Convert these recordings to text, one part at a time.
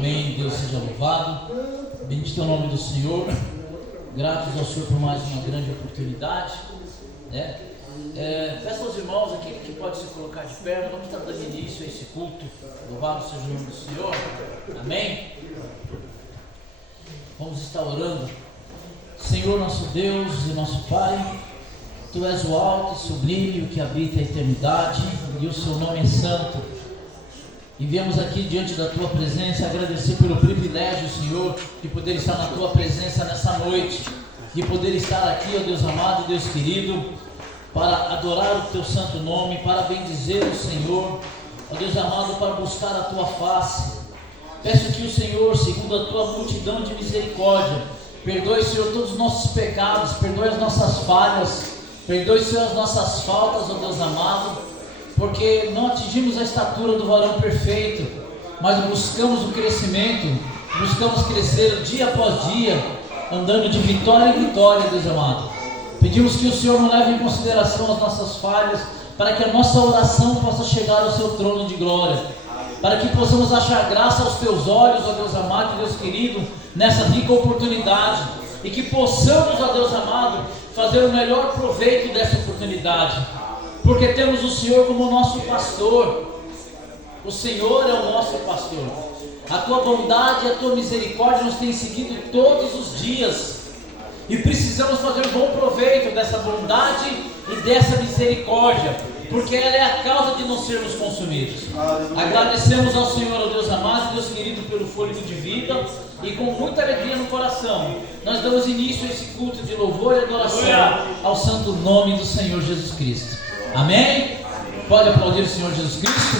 Amém. Deus seja louvado. Bendito é o nome do Senhor. Gratos ao Senhor por mais uma grande oportunidade. Peço aos irmãos aqui que pode se colocar de pé. Vamos estar dando início a esse culto. Louvado seja o nome do Senhor. Amém. Vamos estar orando. Senhor nosso Deus e nosso Pai, Tu és o alto e sublime, o que habita a eternidade, e o Seu nome é santo. E viemos aqui diante da Tua presença agradecer pelo privilégio, Senhor, de poder estar na Tua presença nessa noite, de poder estar aqui, ó Deus amado, Deus querido, para adorar o Teu santo nome, para bendizer o Senhor, ó Deus amado, para buscar a Tua face. Peço que o Senhor, segundo a Tua multidão de misericórdia, perdoe, Senhor, todos os nossos pecados, perdoe as nossas falhas, perdoe, Senhor, as nossas faltas, ó Deus amado, porque não atingimos a estatura do varão perfeito, mas buscamos o crescimento, buscamos crescer dia após dia, andando de vitória em vitória, Deus amado. Pedimos que o Senhor não leve em consideração as nossas falhas, para que a nossa oração possa chegar ao Seu trono de glória, para que possamos achar graça aos Teus olhos, ó Deus amado e Deus querido, nessa rica oportunidade, e que possamos, ó Deus amado, fazer o melhor proveito dessa oportunidade, porque temos o Senhor como nosso pastor. O Senhor é o nosso pastor. A Tua bondade e a Tua misericórdia nos tem seguido todos os dias, e precisamos fazer bom proveito dessa bondade e dessa misericórdia, porque ela é a causa de não sermos consumidos. Agradecemos ao Senhor, ó Deus amado e Deus querido, pelo fôlego de vida, e com muita alegria no coração nós damos início a esse culto de louvor e adoração ao santo nome do Senhor Jesus Cristo. Amém? Pode aplaudir o Senhor Jesus Cristo.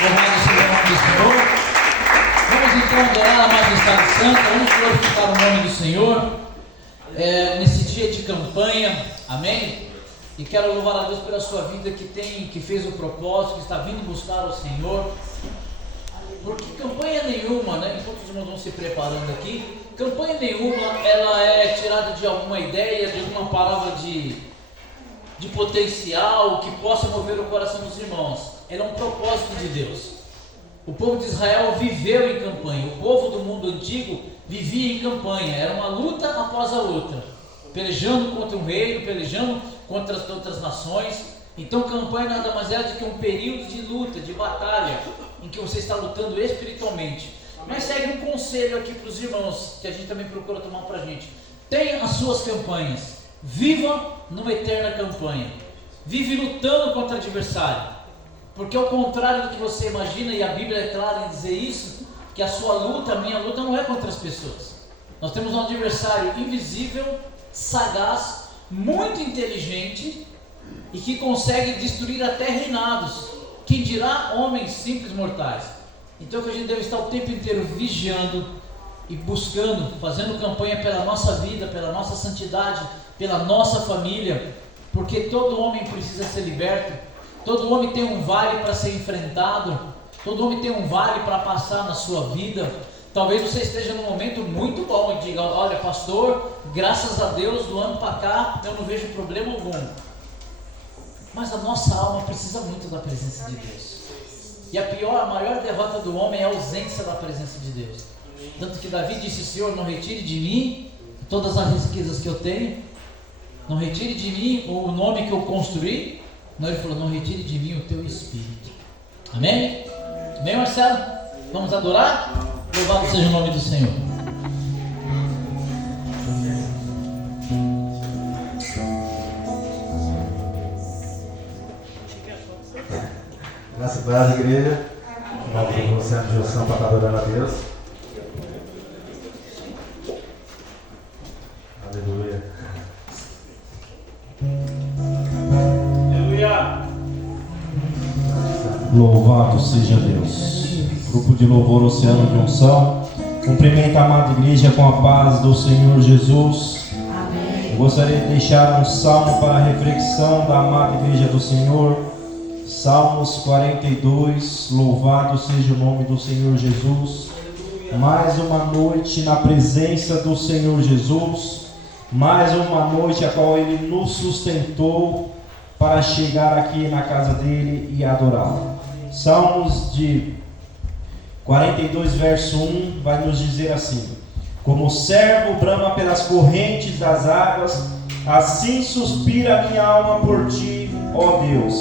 Louvado seja o nome do Senhor. Vamos então adorar a majestade santa, vamos glorificar o nome do Senhor nesse dia de campanha. Amém? E quero louvar a Deus pela sua vida que fez o propósito, que está vindo buscar o Senhor. Porque campanha nenhuma, enquanto os irmãos vão se preparando aqui, campanha nenhuma ela é tirada de alguma ideia, de alguma palavra de potencial que possa mover o coração dos irmãos. Ela é um propósito de Deus. O povo de Israel viveu em campanha. O povo do mundo antigo vivia em campanha. Era uma luta após a outra, pelejando contra um reino, pelejando contra as outras nações. Então campanha nada mais é do que um período de luta, de batalha, em que você está lutando espiritualmente. Mas segue um conselho aqui para os irmãos, que a gente também procura tomar para a gente. Tenha as suas campanhas. Viva numa eterna campanha. Vive lutando contra o adversário, porque ao contrário do que você imagina, e a Bíblia é clara em dizer isso, que a sua luta, a minha luta não é contra as pessoas. Nós temos um adversário invisível, sagaz, muito inteligente, e que consegue destruir até reinados, quem dirá homens simples mortais. Então que a gente deve estar o tempo inteiro vigiando e buscando, fazendo campanha pela nossa vida, pela nossa santidade, pela nossa família, porque todo homem precisa ser liberto, todo homem tem um vale para ser enfrentado, todo homem tem um vale para passar na sua vida. Talvez você esteja num momento muito bom e diga: olha pastor, graças a Deus do ano para cá eu não vejo problema algum. Mas a nossa alma precisa muito da presença de Deus, e a maior derrota do homem é a ausência da presença de Deus. Tanto que Davi disse: Senhor, não retire de mim todas as riquezas que eu tenho, não retire de mim o nome que eu construí. Não, ele falou: não retire de mim o teu espírito. Amém? Amém, Marcelo? Vamos adorar? Louvado seja o nome do Senhor. Graças a Deus, igreja. Nós vamos ser de oração para estar adorando a Deus. Aleluia. Aleluia. Louvado seja Deus. Grupo de louvor Oceano de Unção. Cumprimento a amada igreja com a paz do Senhor Jesus. Amém. Eu gostaria de deixar um salmo para a reflexão da amada igreja do Senhor. Salmos 42. Louvado seja o nome do Senhor Jesus. Mais uma noite na presença do Senhor Jesus. Mais uma noite a qual Ele nos sustentou para chegar aqui na casa dele e adorá-lo. Salmos de 42, verso 1, vai nos dizer assim: como o servo brama pelas correntes das águas, assim suspira a minha alma por ti, ó Deus.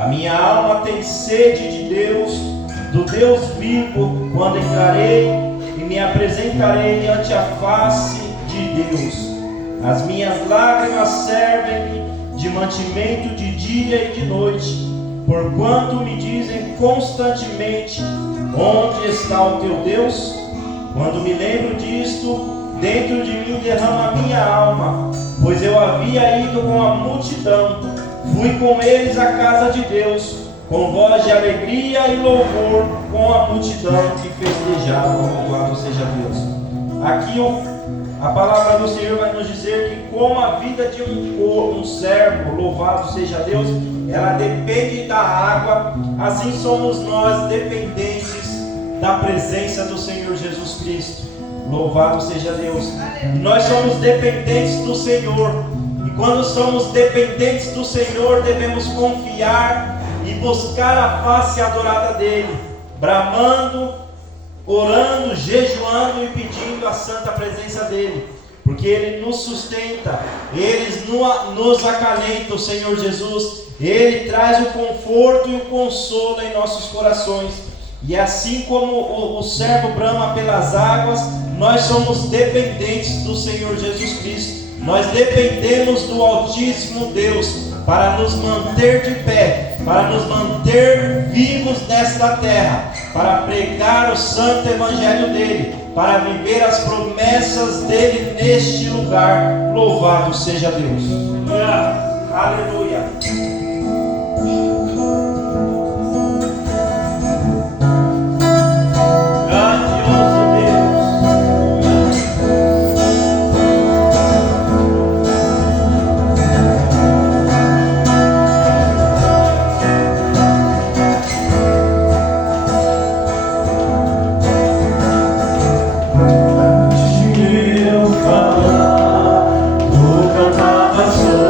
A minha alma tem sede de Deus, do Deus vivo. Quando entrarei e me apresentarei ante a face de Deus. As minhas lágrimas servem-me de mantimento de dia e de noite, porquanto me dizem constantemente: onde está o teu Deus? Quando me lembro disto, dentro de mim derrama a minha alma, pois eu havia ido com a multidão, fui com eles à casa de Deus, com voz de alegria e louvor, com a multidão que festejava. Louvado seja Deus. Aqui a palavra do Senhor vai nos dizer que como a vida de um servo, louvado seja Deus, ela depende da água, assim somos nós dependentes da presença do Senhor Jesus Cristo. Louvado seja Deus. Nós somos dependentes do Senhor, e quando somos dependentes do Senhor, devemos confiar e buscar a face adorada dele, bramando, orando, jejuando e pedindo a santa presença dele, porque ele nos sustenta, ele nos acalenta. O Senhor Jesus, ele traz o conforto e o consolo em nossos corações. E assim como o servo brama pelas águas, nós somos dependentes do Senhor Jesus Cristo. Nós dependemos do Altíssimo Deus para nos manter de pé, para nos manter vivos nesta terra, para pregar o santo evangelho dele, para viver as promessas dele neste lugar. Louvado seja Deus. Aleluia. Sobre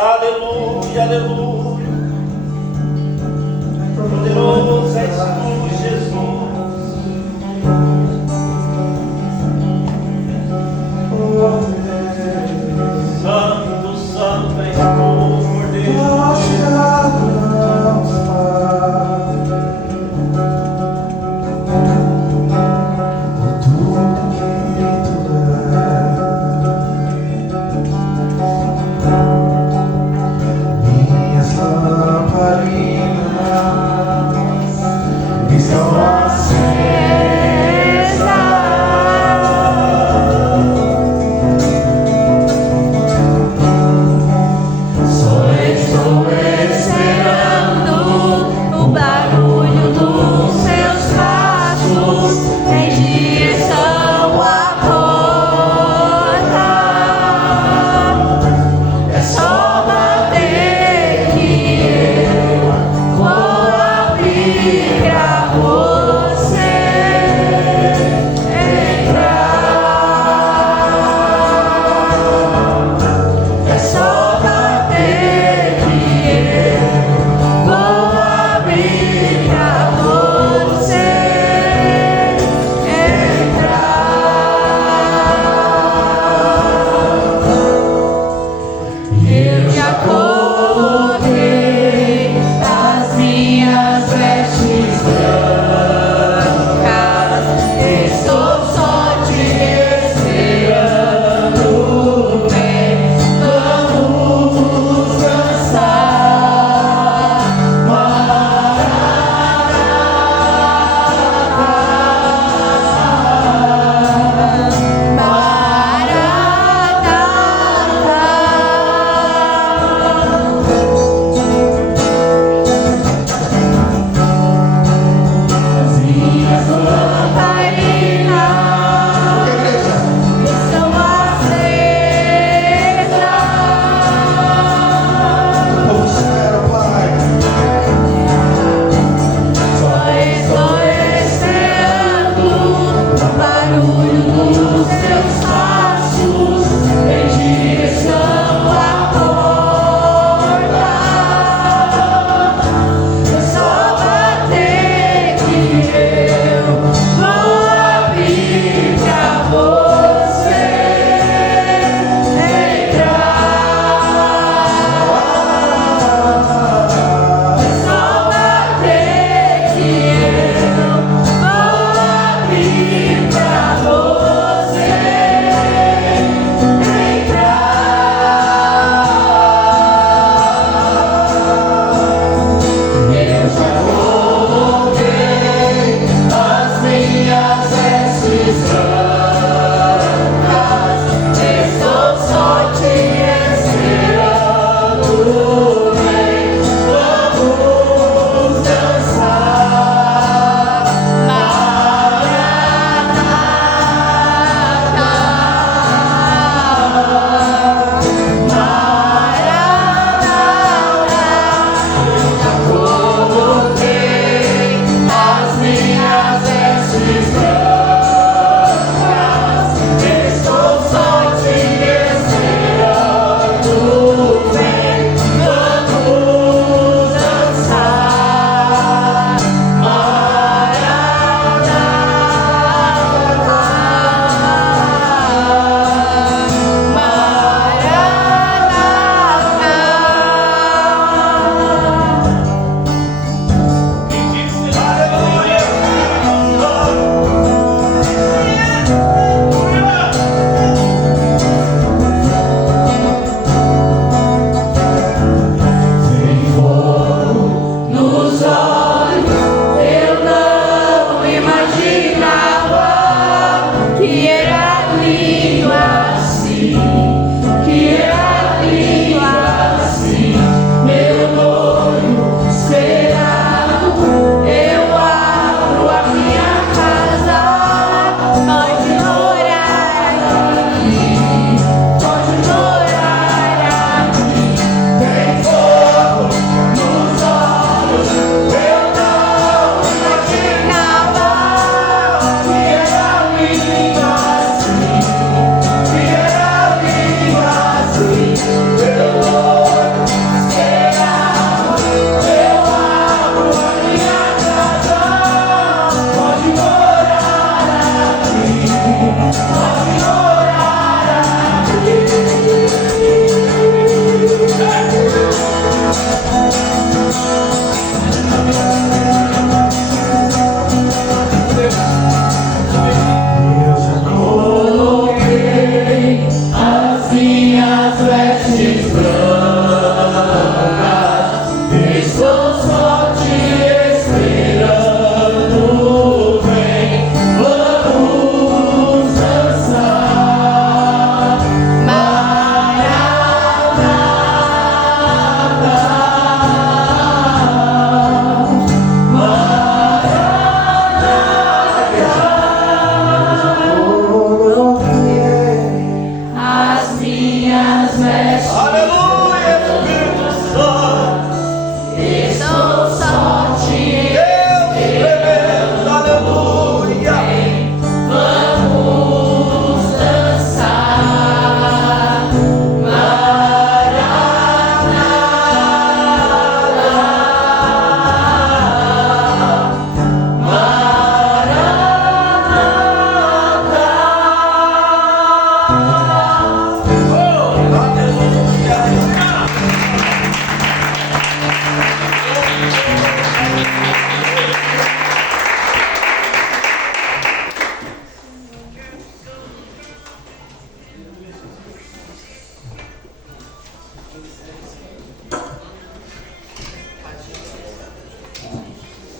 Aleluia, aleluia. Poderoso és tu, Jesus. Santo, santo és tu, por Deus.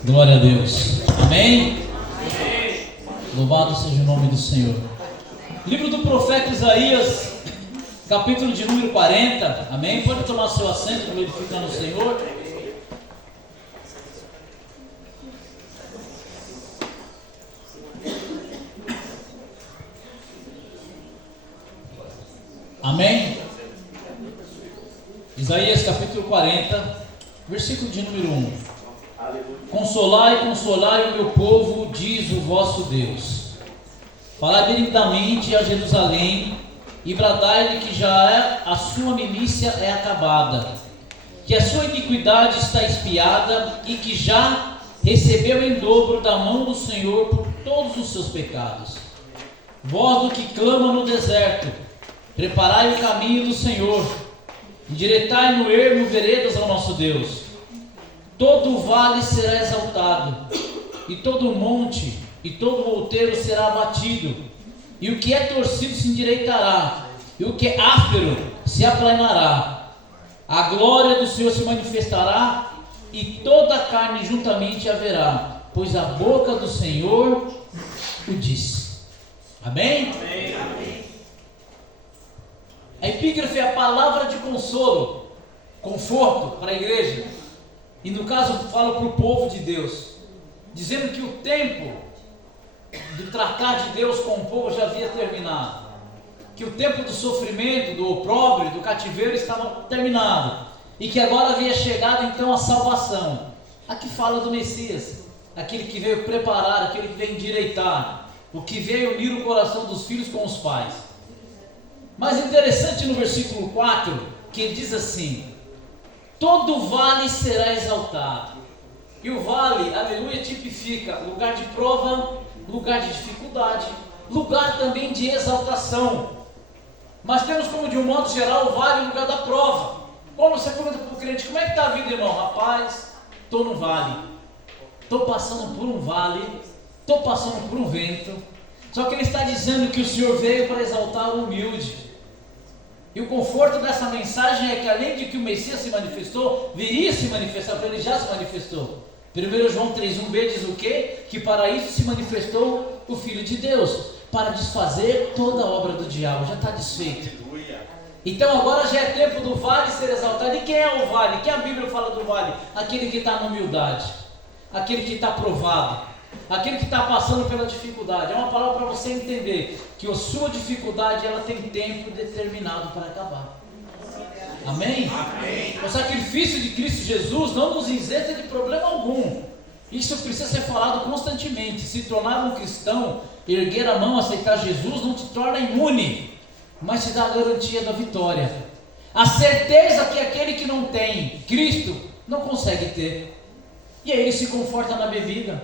Glória a Deus. Amém? Louvado seja o nome do Senhor. Livro do profeta Isaías, capítulo de número 40. Amém? Pode tomar seu assento, glorificando o Senhor. Amém? Isaías capítulo 40, versículo de número 1. Consolai, consolai o meu povo, diz o vosso Deus. Falai benignamente a Jerusalém e bradai-lhe que já a sua milícia é acabada, que a sua iniquidade está expiada e que já recebeu em dobro da mão do Senhor por todos os seus pecados. Voz do que clama no deserto, preparai o caminho do Senhor, endireitai no ermo veredas ao nosso Deus. Todo o vale será exaltado, e todo o monte e todo o outeiro será abatido, e o que é torcido se endireitará, e o que é áspero se aplanará. A glória do Senhor se manifestará, e toda a carne juntamente haverá, pois a boca do Senhor o disse. Amém? Amém. Amém. A epígrafe é a palavra de consolo, conforto para a igreja, e no caso fala para o povo de Deus, dizendo que o tempo de tratar de Deus com o povo já havia terminado, que o tempo do sofrimento, do opróbrio, do cativeiro estava terminado, e que agora havia chegado então a salvação. Aqui fala do Messias, aquele que veio preparar, aquele que veio endireitar, o que veio unir o coração dos filhos com os pais. Mas interessante no versículo 4, que ele diz assim: todo vale será exaltado. E o vale, aleluia, tipifica lugar de prova, lugar de dificuldade, lugar também de exaltação. Mas temos como de um modo geral o vale, o lugar da prova. Quando você pergunta para o crente, como é que está a vida, irmão? Rapaz, estou no vale, estou passando por um vale, estou passando por um vento. Só que ele está dizendo que o Senhor veio para exaltar o humilde. E o conforto dessa mensagem é que além de que o Messias se manifestou, viria se manifestar, porque ele já se manifestou. 1 João 3,1b diz o quê? Que para isso se manifestou o Filho de Deus, para desfazer toda a obra do diabo, já está desfeito. Então agora já é tempo do vale ser exaltado. E quem é o vale? Quem a Bíblia fala do vale? Aquele que está na humildade, aquele que está provado, aquele que está passando pela dificuldade. É uma palavra para você entender que a sua dificuldade ela tem tempo determinado para acabar. Amém? Amém. O sacrifício de Cristo Jesus não nos isenta de problema algum. Isso precisa ser falado constantemente. Se tornar um cristão, erguer a mão, aceitar Jesus, não te torna imune, mas te dá a garantia da vitória. A certeza que aquele que não tem Cristo não consegue ter. E aí ele se conforta na bebida,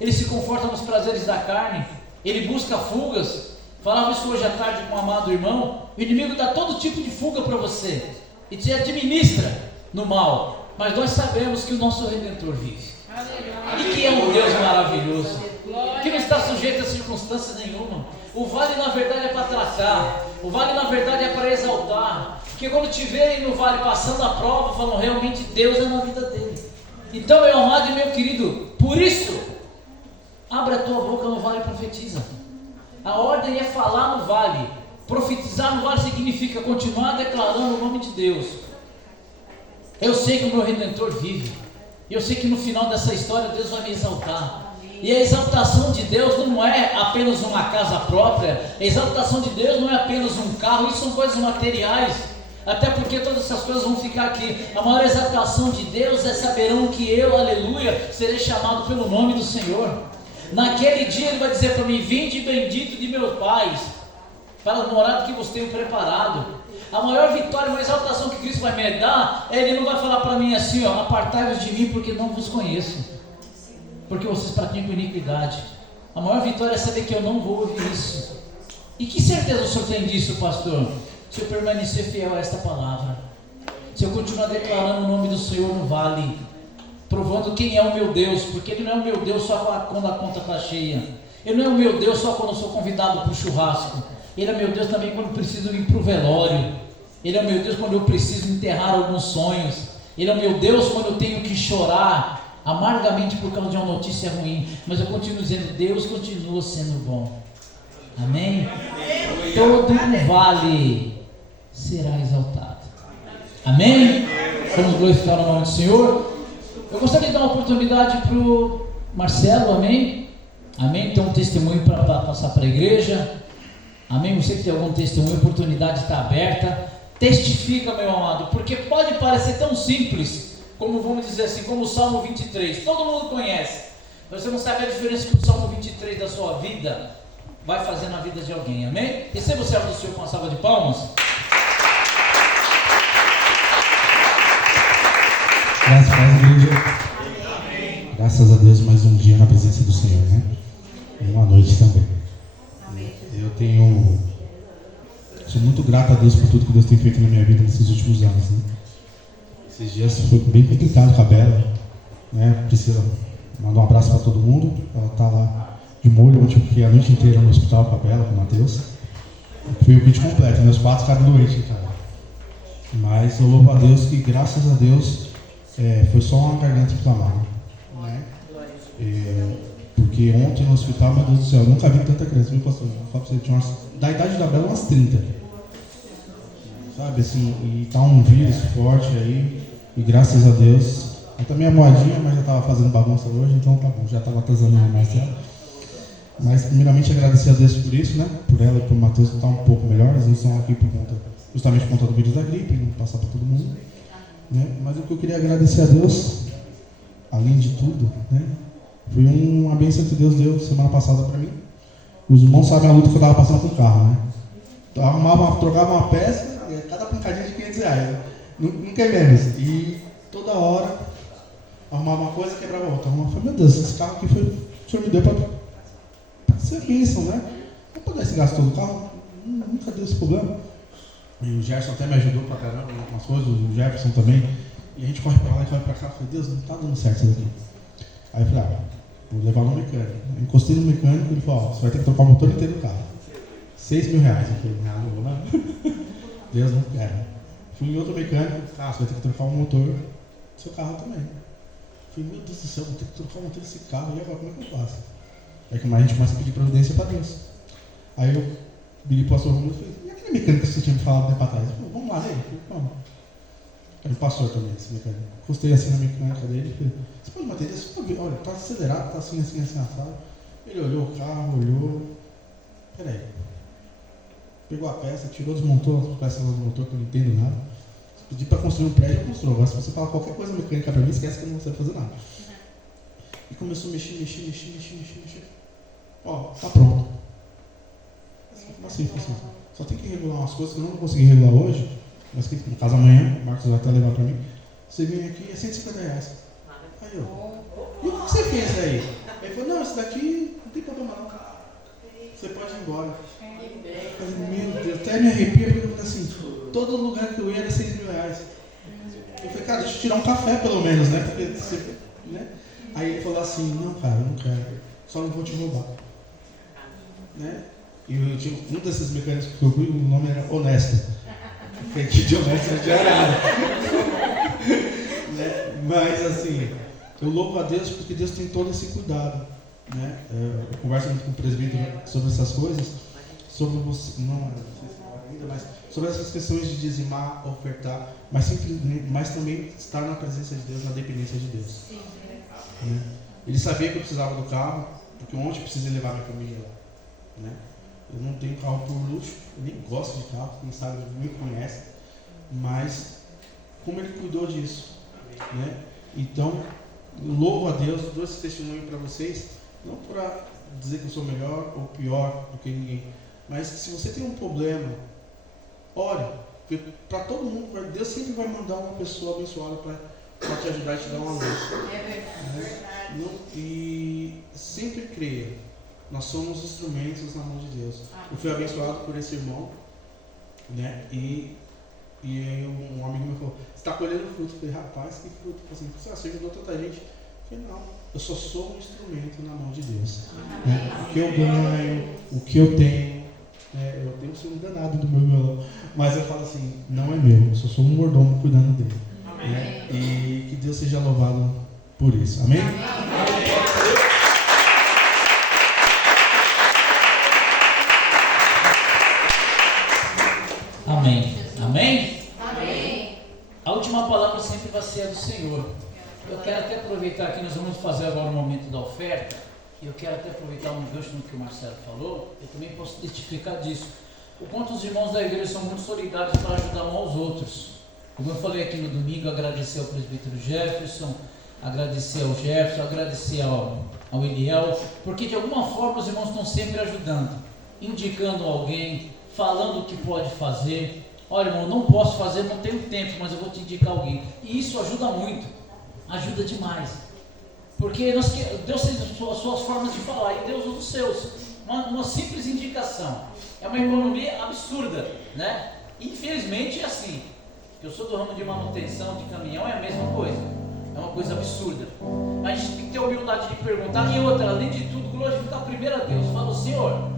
ele se conforta nos prazeres da carne, ele busca fugas. Falava isso hoje à tarde com um amado irmão. O inimigo dá todo tipo de fuga para você e te administra no mal, mas nós sabemos que o nosso Redentor vive. E que é um Deus maravilhoso, que não está sujeito a circunstâncias nenhuma. O vale na verdade é para tratar, o vale na verdade é para exaltar, porque quando te verem no vale passando a prova, falam realmente Deus é na vida dele. Então, meu amado e meu querido, por isso, abre a tua boca no vale e profetiza. A ordem é falar no vale. Profetizar no vale significa continuar declarando o nome de Deus. Eu sei que o meu Redentor vive. Eu sei que no final dessa história Deus vai me exaltar. E a exaltação de Deus não é apenas uma casa própria. A exaltação de Deus não é apenas um carro. Isso são coisas materiais. Até porque todas essas coisas vão ficar aqui. A maior exaltação de Deus é saberão que eu, aleluia, serei chamado pelo nome do Senhor. Naquele dia ele vai dizer para mim: vinde bendito de meus pais, para a morada que vos tenho preparado. A maior vitória, a maior exaltação que Cristo vai me dar, ele não vai falar para mim assim, ó: apartai-vos de mim porque não vos conheço, porque vocês praticam iniquidade. A maior vitória é saber que eu não vou ouvir isso. E que certeza o senhor tem disso, pastor? Se eu permanecer fiel a esta palavra, se eu continuar declarando o nome do Senhor no vale, provando quem é o meu Deus, porque Ele não é o meu Deus só quando a conta está cheia, Ele não é o meu Deus só quando eu sou convidado para o churrasco, Ele é meu Deus também quando preciso ir para o velório, Ele é o meu Deus quando eu preciso enterrar alguns sonhos, Ele é o meu Deus quando eu tenho que chorar, amargamente por causa de uma notícia ruim, mas eu continuo dizendo, Deus continua sendo bom. Amém? Todo um vale será exaltado. Amém? Vamos glorificar o nome do Senhor. Eu gostaria de dar uma oportunidade para o Marcelo, amém? Amém? Tem um testemunho para passar para a igreja. Amém? Você que tem algum testemunho, a oportunidade está aberta. Testifica, meu amado, porque pode parecer tão simples, como vamos dizer assim, como o Salmo 23. Todo mundo conhece, mas você não sabe a diferença que o Salmo 23 da sua vida vai fazer na vida de alguém, amém? Receba o servo do Senhor com uma salva de palmas. Graças a Deus, mais um dia na presença do Senhor, né? E uma noite também. Sou muito grato a Deus por tudo que Deus tem feito na minha vida nesses últimos anos, né? Esses dias foi bem complicado com a Bela, né? Precisa mandar um abraço para todo mundo. Ela está lá de molho, ontem eu fiquei a noite inteira no hospital com a Bela, com o Matheus. Foi o kit completo, meus 4 ficaram doentes, cara. Mas eu louvo a Deus que, graças a Deus, foi só uma garganta inflamada, né? Porque ontem no hospital, meu Deus do céu, eu nunca vi tanta criança. Viu, pastor? Eu falo pra você, tinha da idade da Bela, umas 30. Sabe, assim, e tá um vírus forte aí, e graças a Deus, eu também é moadinha, mas já estava fazendo bagunça hoje, então tá bom, já estava atrasando mais dela. Mas primeiramente agradecer a Deus por isso, né? Por ela e por Matheus que está um pouco melhor, eles não estão aqui justamente por conta do vírus da gripe, não passar para todo mundo, né? Mas o que eu queria agradecer a Deus, além de tudo, né? Foi uma bênção que Deus deu semana passada para mim. Os irmãos sabem a luta que eu estava passando com o carro, né? Eu trocava uma peça, cada pancadinha de R$500, né? Nunca é menos. E toda hora arrumava uma coisa e quebrava outra. Eu falei, meu Deus, esse carro aqui o Senhor me deu para ser bênção, né? Não pagar esse gasto todo do carro, nunca deu esse problema. E o Gerson até me ajudou pra caramba em algumas coisas, o Jefferson também. E a gente corre pra lá e corre pra cá. Eu falei, Deus, não tá dando certo isso daqui. Aí eu falei, vou levar no mecânico. Eu encostei no mecânico e ele falou, você vai ter que trocar o motor inteiro do carro. R$6.000. Eu falei, não vou não. Deus não quer. Fui em outro mecânico, você vai ter que trocar o motor do seu carro também. Eu falei, meu Deus do céu, vou ter que trocar o motor desse carro, e agora como é que eu faço? Aí que mais a gente começa a pedir providência para Deus. Aí eu liguei para o pastor Romulo e falei, e aquele mecânico que você tinha me falado um tempo atrás? Ele falou, vamos lá, né? Vamos. Aí o pastor também, esse mecânico. Encostei assim na mecânica dele e falei, você pode bater isso? Olha, tá acelerado, tá assim, assado. Ele olhou o carro, peraí. Pegou a peça, tirou, desmontou as peças do motor, que eu não entendo nada. Pedi para construir um prédio, eu construo. Agora se você falar qualquer coisa mecânica para mim, esquece que eu não sei fazer nada. E começou a mexer. Ó, tá pronto. Assim. Só tem que regular umas coisas que eu não vou conseguir regular hoje, mas que no caso amanhã, o Marcos vai até levar pra mim. Você vem aqui, é R$150. Aí eu, e o que você fez aí? Ele falou, não, esse daqui não tem problema não. Você pode ir embora. Eu falei, meu Deus, até me arrepia, porque eu falei assim, todo lugar que eu ia era R$6.000. Eu falei, cara, deixa eu tirar um café pelo menos, né? Porque você, né? Aí ele falou assim, não cara, eu não quero, só não vou te roubar, né? E eu tinha um desses mecânicos que eu fui, o nome era Honesto, que de honesto não tinha nada, né? Mas assim, eu louvo a Deus porque Deus tem todo esse cuidado, né? Eu converso muito com o presbítero sobre essas coisas, sobre você, não sei se fala ainda, mas sobre essas questões de dizimar, ofertar, mas também estar na presença de Deus, na dependência de Deus. Né? Ele sabia que eu precisava do carro, porque ontem eu precisei levar minha família lá. Né? Eu não tenho carro por luxo, eu nem gosto de carro, quem sabe me conhece, mas como ele cuidou disso. Né? Então, eu louvo a Deus, dou esse testemunho para vocês, não para dizer que eu sou melhor ou pior do que ninguém, mas se você tem um problema, ore, porque para todo mundo, Deus sempre vai mandar uma pessoa abençoada para te ajudar e te dar uma luz. É verdade. E sempre creia, nós somos instrumentos na mão de Deus. Eu fui abençoado por esse irmão, né? E um amigo me falou, você está colhendo fruto? Eu falei, rapaz, que fruto? Eu falei assim, você ajudou tanta gente. Eu falei, não, eu só sou um instrumento na mão de Deus. Né? O que eu ganho, o que eu tenho, eu tenho um ciúme danado do meu violão, mas eu falo assim, não é meu, eu só sou um mordomo cuidando dele. Né? E que Deus seja louvado por isso. Amém? Amém. Amém? Amém. A última palavra sempre vai ser a do Senhor. Eu quero até aproveitar que nós vamos fazer agora o momento da oferta. Eu quero até aproveitar um gancho no que o Marcelo falou. Eu também posso testificar disso. O quanto os irmãos da igreja são muito solidários para ajudar uns aos outros. Como eu falei aqui no domingo, agradecer ao presbítero Jefferson, agradecer ao Jefferson, agradecer ao Eliel, porque de alguma forma os irmãos estão sempre ajudando, indicando alguém, falando o que pode fazer. Olha, irmão, não posso fazer, não tenho tempo, mas eu vou te indicar alguém. E isso ajuda muito, ajuda demais. Porque Deus tem as suas formas de falar e Deus usa os seus. Uma simples indicação é uma economia absurda, né? Infelizmente é assim. Eu sou do ramo de manutenção de caminhão, é a mesma coisa. É uma coisa absurda. Mas a gente tem que ter a humildade de perguntar. E outra, além de tudo, glorificar primeiro a Deus. Fala, Senhor,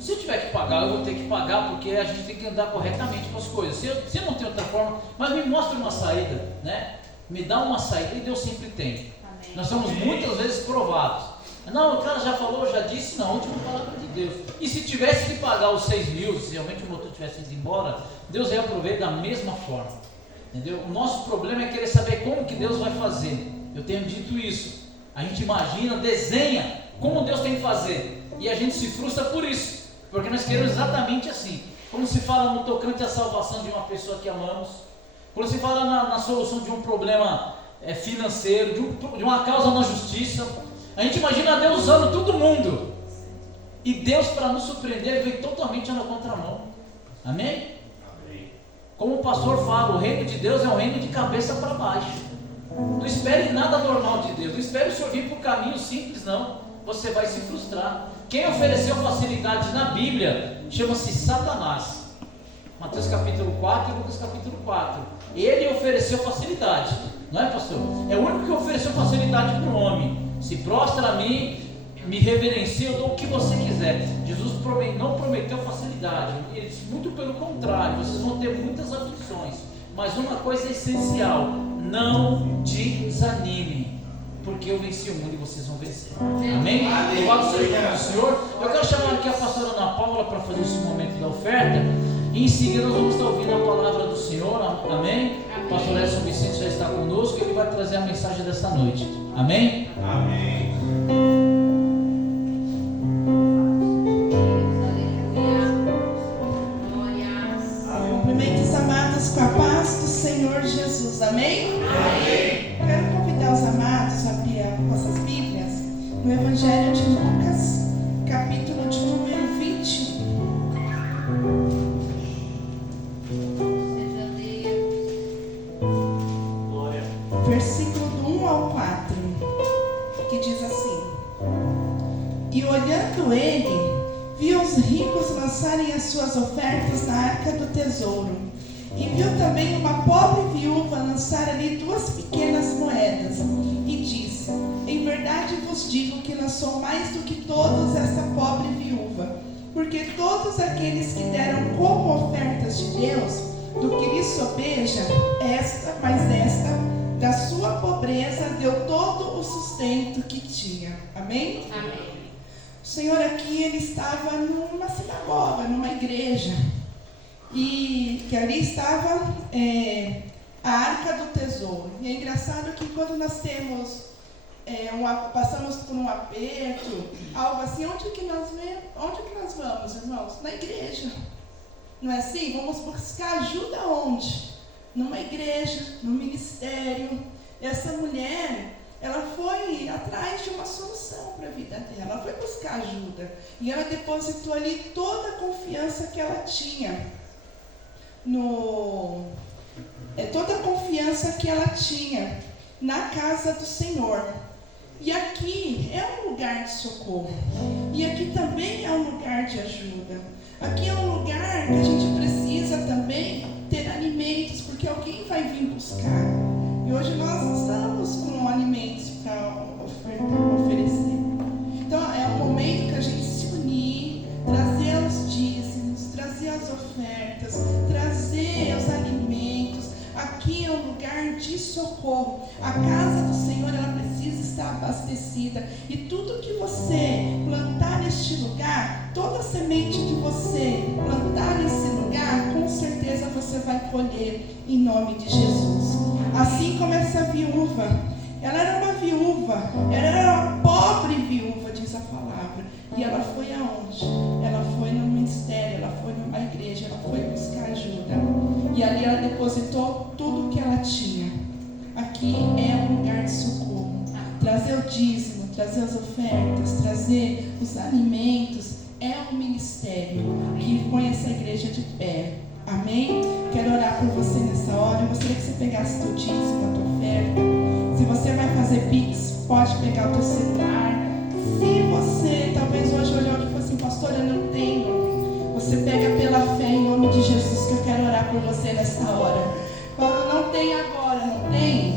se eu tiver que pagar, eu vou ter que pagar, porque a gente tem que andar corretamente com as coisas. Se eu não tenho outra forma, mas me mostra uma saída, né? Me dá uma saída, e Deus sempre tem. Amém. Nós somos muitas vezes provados. Não, o cara já falou, já disse, não, a última palavra de Deus. E se tivesse que pagar os 6 mil, se realmente o motor tivesse ido embora, Deus ia prover da mesma forma. Entendeu? O nosso problema é querer saber como que Deus vai fazer. Eu tenho dito isso. A gente imagina, desenha como Deus tem que fazer. E a gente se frustra por isso. Porque nós queremos exatamente assim. Quando se fala no tocante à salvação de uma pessoa que amamos, quando se fala na solução de um problema financeiro, de uma causa na justiça, a gente imagina Deus usando todo mundo. E Deus, para nos surpreender, vem totalmente na contramão. Amém? Amém? Como o pastor fala, o reino de Deus é um reino de cabeça para baixo. Não espere nada normal de Deus. Não espere o senhor vir por um caminho simples, não. Você vai se frustrar. Quem ofereceu facilidade na Bíblia chama-se Satanás. Mateus capítulo 4 e Lucas capítulo 4. Ele ofereceu facilidade. Não é, pastor? É o único que ofereceu facilidade para o homem. Se prostra a mim, me reverencia, eu dou o que você quiser. Jesus não prometeu facilidade. Ele disse, muito pelo contrário, vocês vão ter muitas aflições. Mas uma coisa é essencial: não desanime, porque eu venci o mundo e vocês vão vencer. Amém? Louvado seja o nome do Senhor. Eu quero chamar aqui a pastora Ana Paula para fazer esse momento da oferta. E em seguida nós vamos estar ouvindo a palavra do Senhor. Amém? O pastor Edson Vicente já está conosco e ele vai trazer a mensagem desta noite. Amém? Amém. Cumprimente os amados com a paz do Senhor Jesus. Amém? Amém. Quero convidar os amados a abrir as vossas Bíblias no Evangelho de Lucas, capítulo de número 21. Versículo do 1 ao 4, que diz assim: E olhando ele, viu os ricos lançarem as suas ofertas na arca do tesouro, e viu também uma pobre viúva lançar ali 2 pequenas moedas, e disse: Em verdade vos digo que lançou mais do que todos essa pobre viúva, porque todos aqueles que deram como ofertas de Deus, do que lhe sobeja, mas esta da sua pobreza deu todo o sustento que tinha. Amém? Amém. O Senhor aqui, ele estava numa sinagoga, numa igreja, e que ali estava a arca do tesouro. E é engraçado que quando nós temos passamos por um aperto, algo assim, onde que nós vamos, irmãos? Na igreja. Não é assim? Vamos buscar ajuda onde? Numa igreja, no ministério. Essa mulher, ela foi atrás de uma solução para a vida dela, ela foi buscar ajuda, e ela depositou ali toda a confiança que ela tinha, toda a confiança que ela tinha na casa do Senhor. E aqui é um lugar de socorro, e aqui também é um lugar de ajuda. Aqui é um lugar que a gente precisa também ter alimentos, porque alguém vai vir buscar. E hoje nós estamos com alimentos para oferecer. Então é o momento que a gente se unir, trazer os dízimos, trazer as ofertas, trazer os alimentos. Aqui é um lugar de socorro. A casa do Senhor, ela precisa estar abastecida. E tudo que você plantar neste lugar, toda semente que você plantar nesse lugar, com certeza você vai colher em nome de Jesus. Assim como essa viúva, ela era uma viúva, ela era uma pobre viúva, diz a palavra. E ela foi aonde? Ela foi no ministério, ela foi numa igreja, ela foi buscar ajuda. E ali ela depositou tudo que ela tinha. Aqui é um lugar de socorro. Trazer o dízimo, trazer as ofertas, trazer os alimentos, é um ministério que põe essa igreja de pé. Amém? Quero orar por você nessa hora. Eu gostaria que você pegasse teu dízimo, a tua oferta. Se você vai fazer Pix, pode pegar o teu celular. Se você talvez hoje olhou aqui e falou assim, pastor, eu não tenho, você pega pela fé em nome de Jesus, que eu quero orar por você nessa hora. Quando não tem agora, não tem,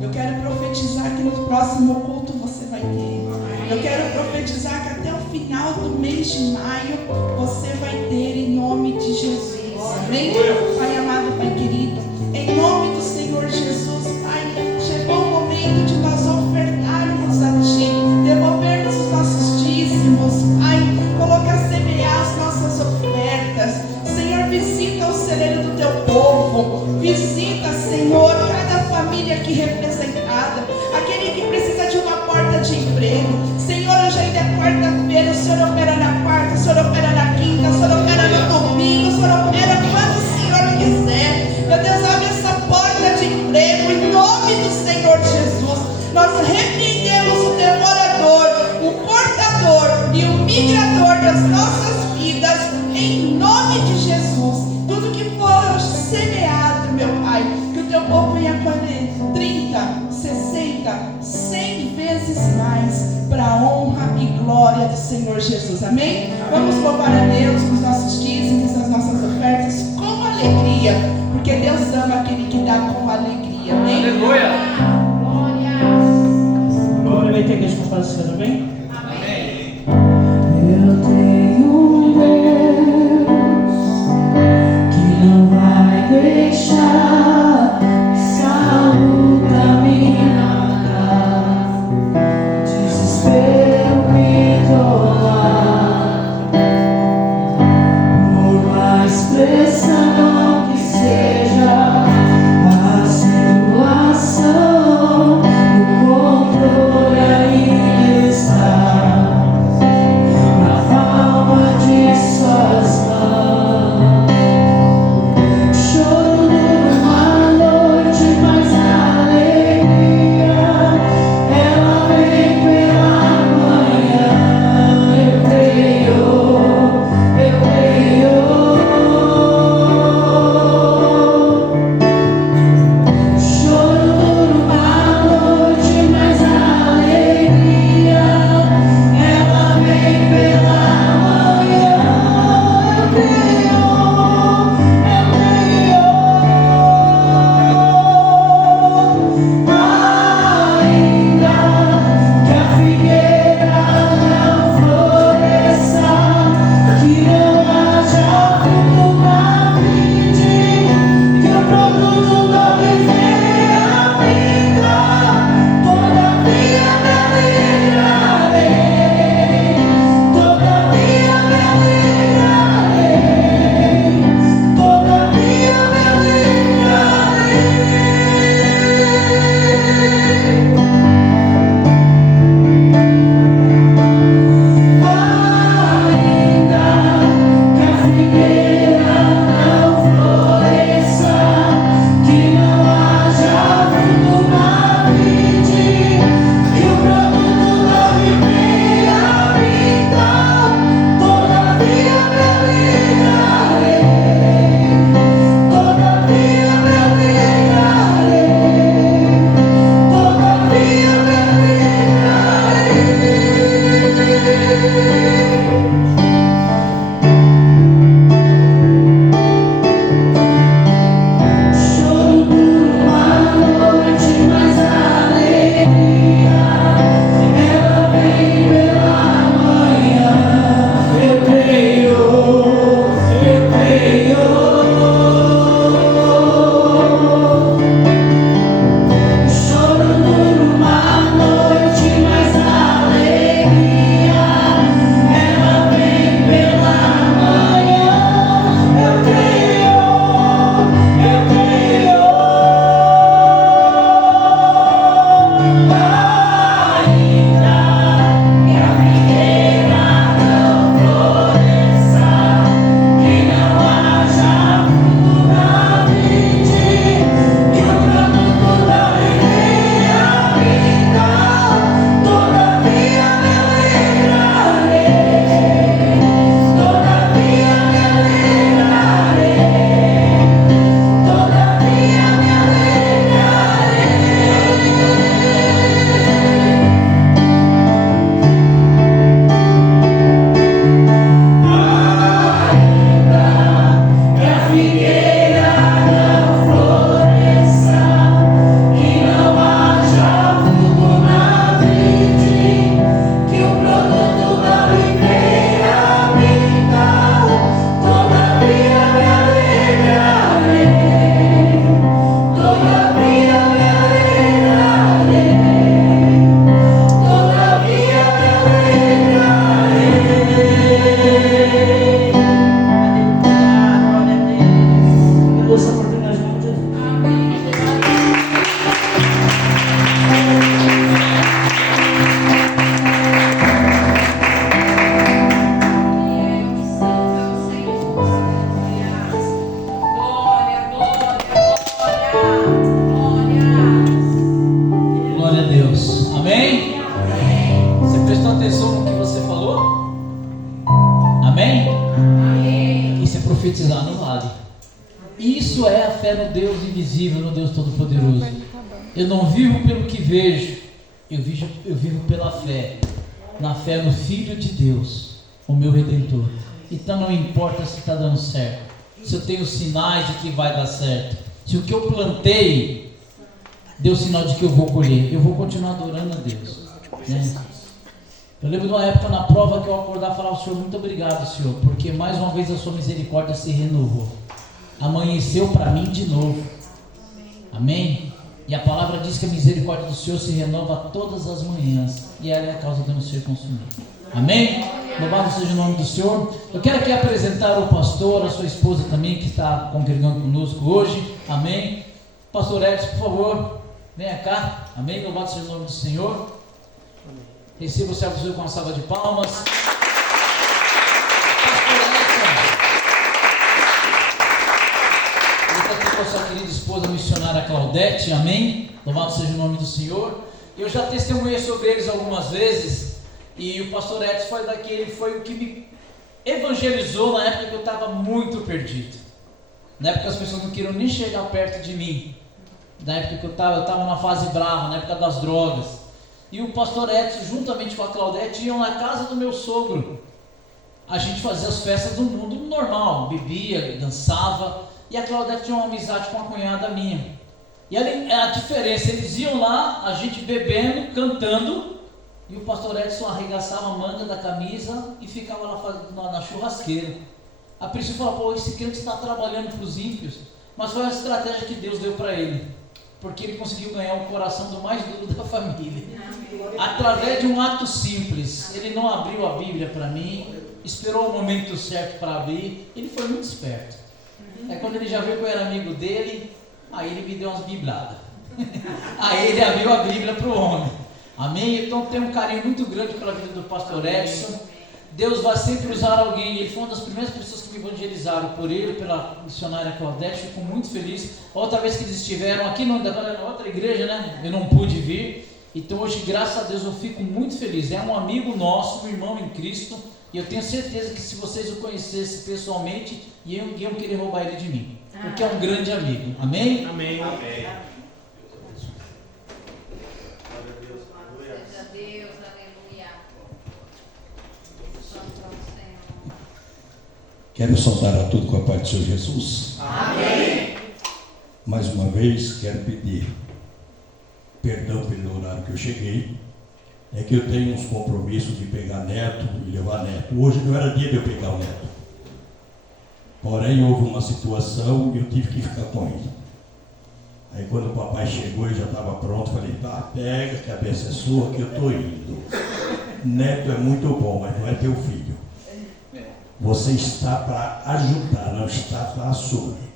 eu quero profetizar que no próximo culto você vai ter. Eu quero profetizar que até o final do mês de maio você vai ter em nome de Jesus. Amém? Pai amado, Pai querido, em nome do Senhor Jesus, Pai, chegou o momento de nós ofertarmos a Ti, devolvermos os nossos dízimos, Pai, colocar, semear as nossas ofertas. Senhor, visita o celeiro do Teu povo, visita, Senhor, cada família aqui representada, aquele que precisa de uma porta de emprego. Senhor, hoje ainda é quarta-feira, o Senhor opera na quarta, o Senhor opera na quinta, o Senhor opera no domingo, o Senhor opera quando o Senhor quiser. Meu Deus, abre essa porta de emprego em nome do Senhor Jesus. Nós repreendemos o devorador, o portador e o migrador das nossas vidas em nome de Jesus. Tudo que for semeado, meu Pai, que o Teu povo venha colher 30, 60, 100 vezes mais, para a honra e glória do Senhor Jesus. Amém? Vamos louvar a Deus com os nossos dízimos, as nossas ofertas com alegria, porque Deus ama aquele que dá com alegria. Amém? Aleluia! Glória vai ter igreja comparecendo, amém? Amém. Eu tenho um Deus que não vai deixar essa luta me matar, desespero me tolar, por mais pressão que seja a situação, o controle ainda está. Glória a Deus. Amém? Você prestou atenção no que você falou? Amém? E se profetizar não vale. Isso é a fé no Deus invisível, no Deus Todo-Poderoso. Eu não vivo pelo que vejo, eu vivo pela fé. Na fé no Filho de Deus, o meu Redentor. Então não importa se está dando certo, se eu tenho sinais de que vai dar certo, se o que eu plantei deu sinal de que eu vou colher, eu vou continuar adorando a Deus, né? Eu lembro de uma época na prova que eu acordava e falava: Senhor, muito obrigado, Senhor, porque mais uma vez a sua misericórdia se renovou, amanheceu para mim de novo. Amém? E a palavra diz que a misericórdia do Senhor se renova todas as manhãs, e ela é a causa de eu não ser consumido. Amém? Louvado seja o nome do Senhor. Eu quero aqui apresentar o pastor, a sua esposa também, que está congregando conosco hoje. Amém? Pastor Edson, por favor, venha cá. Amém? Louvado seja o nome do Senhor. Receba o servo do Senhor com uma salva de palmas. Com a sua querida esposa missionária Claudete, amém? Louvado seja o nome do Senhor. Eu já testemunhei sobre eles algumas vezes, e o pastor Edson foi o que me evangelizou na época que eu estava muito perdido, na época que as pessoas não queriam nem chegar perto de mim, na época que eu estava na fase brava, na época das drogas, e o pastor Edson, juntamente com a Claudete, iam na casa do meu sogro. A gente fazia as festas do mundo normal, bebia, dançava. E a Claudete tinha uma amizade com a cunhada minha. E ali, a diferença, eles iam lá, a gente bebendo, cantando, e o pastor Edson arregaçava a manga da camisa e ficava lá na churrasqueira. A princípio falou: pô, esse crente está trabalhando para os ímpios. Mas foi a estratégia que Deus deu para ele, porque ele conseguiu ganhar o coração do mais duro da família, através de um ato simples. Ele não abriu a Bíblia para mim, esperou o momento certo para abrir. Ele foi muito esperto. Aí quando ele já viu que eu era amigo dele, aí ele me deu umas bibliadas. Aí ele abriu a Bíblia para o homem. Amém? Então tem um carinho muito grande pela vida do pastor Edson. Deus vai sempre usar alguém. Ele foi uma das primeiras pessoas que me evangelizaram, por ele, pela missionária Claudete. Fico muito feliz. Outra vez que eles estiveram aqui, na outra igreja, né? Eu não pude vir. Então hoje, graças a Deus, eu fico muito feliz. É um amigo nosso, um irmão em Cristo. E eu tenho certeza que se vocês o conhecessem pessoalmente, iam querer roubar ele de mim, porque é um grande amigo. Amém? Amém. Amém. Seja Deus, aleluia. Santo é o Senhor. Quero saudar a todos com a paz do Senhor Jesus. Amém. Mais uma vez, quero pedir perdão pelo horário que eu cheguei. É que eu tenho uns compromissos de pegar neto e levar neto. Hoje não era dia de eu pegar o neto. Porém, houve uma situação e eu tive que ficar com ele. Aí quando o papai chegou, eu já estava pronto. Falei: tá, pega, que a bênção é sua, que eu estou indo. Neto é muito bom, mas não é teu filho. Você está para ajudar, não está para assumir.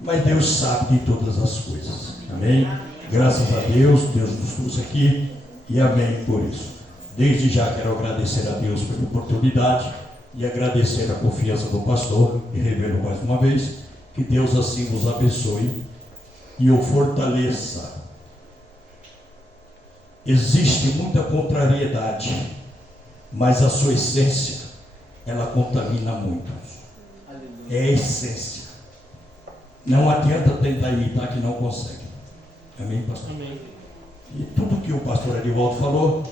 Mas Deus sabe de todas as coisas. Amém? Graças a Deus, Deus nos trouxe aqui. E amém por isso. Desde já quero agradecer a Deus pela oportunidade e agradecer a confiança do pastor, e revelo mais uma vez, que Deus assim nos abençoe e o fortaleça. Existe muita contrariedade, mas a sua essência, ela contamina muitos. É a essência. Não adianta tentar imitar que não consegue. Amém, pastor? Amém. E tudo que o pastor Arivaldo falou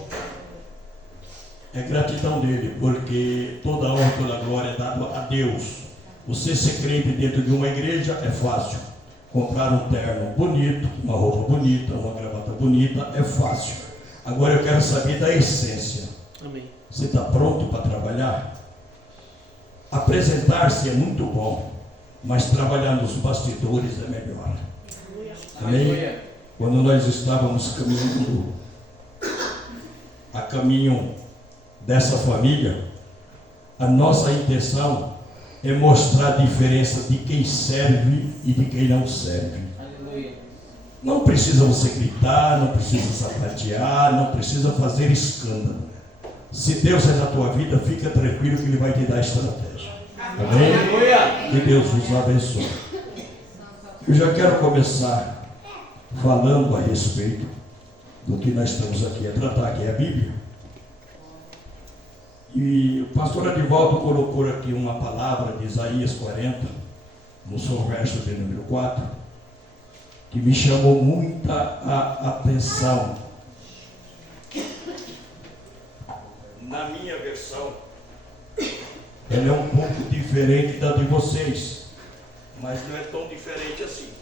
é gratidão dele, porque toda a honra e toda a glória é dada a Deus. Você ser crente dentro de uma igreja é fácil. Comprar um terno bonito, uma roupa bonita, uma gravata bonita é fácil. Agora eu quero saber da essência. Amém. Você está pronto para trabalhar? Apresentar-se é muito bom, mas trabalhar nos bastidores é melhor. Amém? Quando nós estávamos caminhando a caminho dessa família, a nossa intenção é mostrar a diferença de quem serve e de quem não serve. Aleluia. Não precisa você gritar, não precisa sapatear, não precisa fazer escândalo. Se Deus é na tua vida, fica tranquilo que Ele vai te dar estratégia. Amém? Que Deus nos abençoe. Eu já quero começar falando a respeito do que nós estamos aqui a tratar, que é a Bíblia. E o pastor Adivaldo colocou aqui uma palavra de Isaías 40, no seu verso de número 4, que me chamou muita a atenção. Na minha versão, ela é um pouco diferente da de vocês, mas não é tão diferente assim.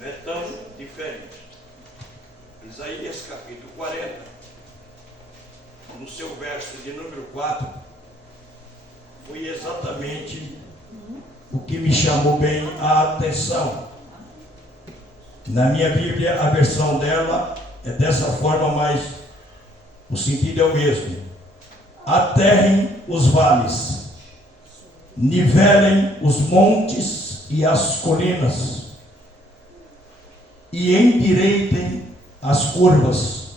Não é tão diferente. Isaías capítulo 40, no seu verso de número 4, foi exatamente o que me chamou bem a atenção. Na minha Bíblia, a versão dela é dessa forma, mas o sentido é o mesmo. Aterrem os vales, nivelem os montes e as colinas, e endireitem as curvas,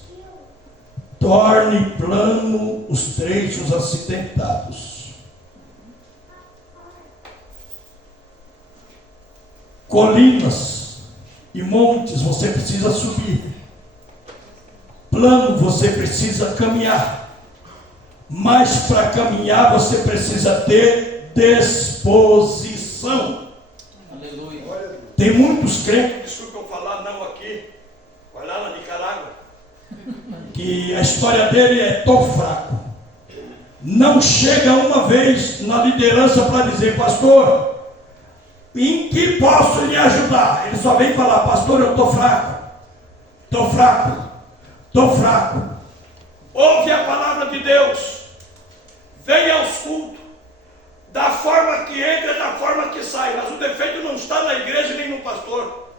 torne plano os trechos acidentados. Colinas e montes você precisa subir, plano você precisa caminhar, mas para caminhar você precisa ter disposição. Aleluia. Tem muitos crentes, desculpa eu falar não aqui, vai lá na Nicarágua, que a história dele é tão fraco, não chega uma vez na liderança para dizer: pastor, em que posso lhe ajudar? Ele só vem falar: pastor, eu estou fraco, estou fraco, estou fraco. Ouve a palavra de Deus, venha aos cultos, da forma que entra, da forma que sai, mas o defeito não está na igreja nem no pastor.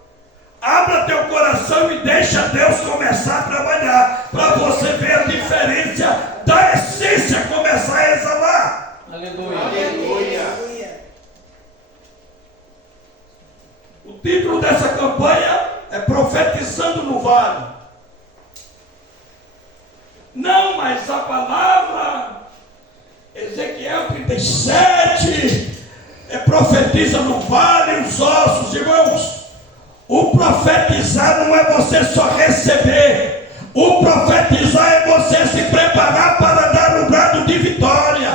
Abra teu coração e deixa Deus começar a trabalhar, para você ver a diferença da essência começar a exalar. Aleluia. Aleluia. O título dessa campanha é Profetizando no Vale. Não, mas a palavra Ezequiel 37 profetiza no vale os ossos. Irmãos, o profetizar não é você só receber, o profetizar é você se preparar para dar o brado de vitória.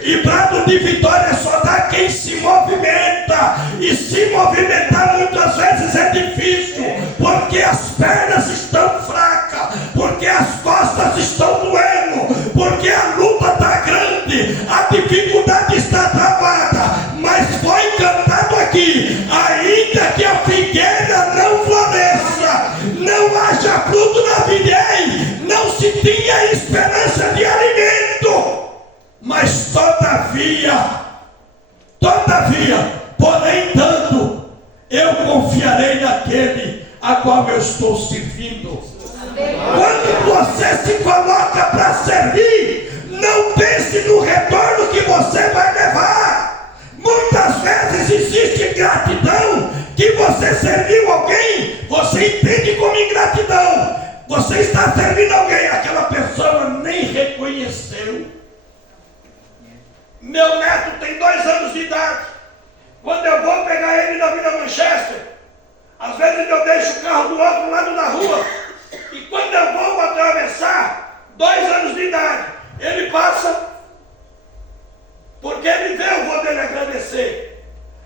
E brado de vitória só dá quem se movimenta, e se movimentar muitas vezes é difícil, porque as pernas estão fracas, porque as costas estão doendo, porque a luta está grande, a dificuldade está travada. Mas foi cantado aqui: ainda que a figueira não floresça, não haja fruto na videira, não se tinha esperança de alimento, mas todavia, porém tanto, eu confiarei naquele a qual eu estou servindo. Quando você se coloca para servir, não pense no retorno que você vai levar. Muitas vezes existe gratidão, que você serviu alguém, você entende como ingratidão. Você está servindo alguém, aquela pessoa nem reconheceu. Meu neto tem 2 anos de idade. Quando eu vou pegar ele na Vila Manchester, às vezes eu deixo o carro do outro lado da rua, e quando eu vou atravessar, 2 anos de idade, ele passa, porque ele vê o vô dele agradecer.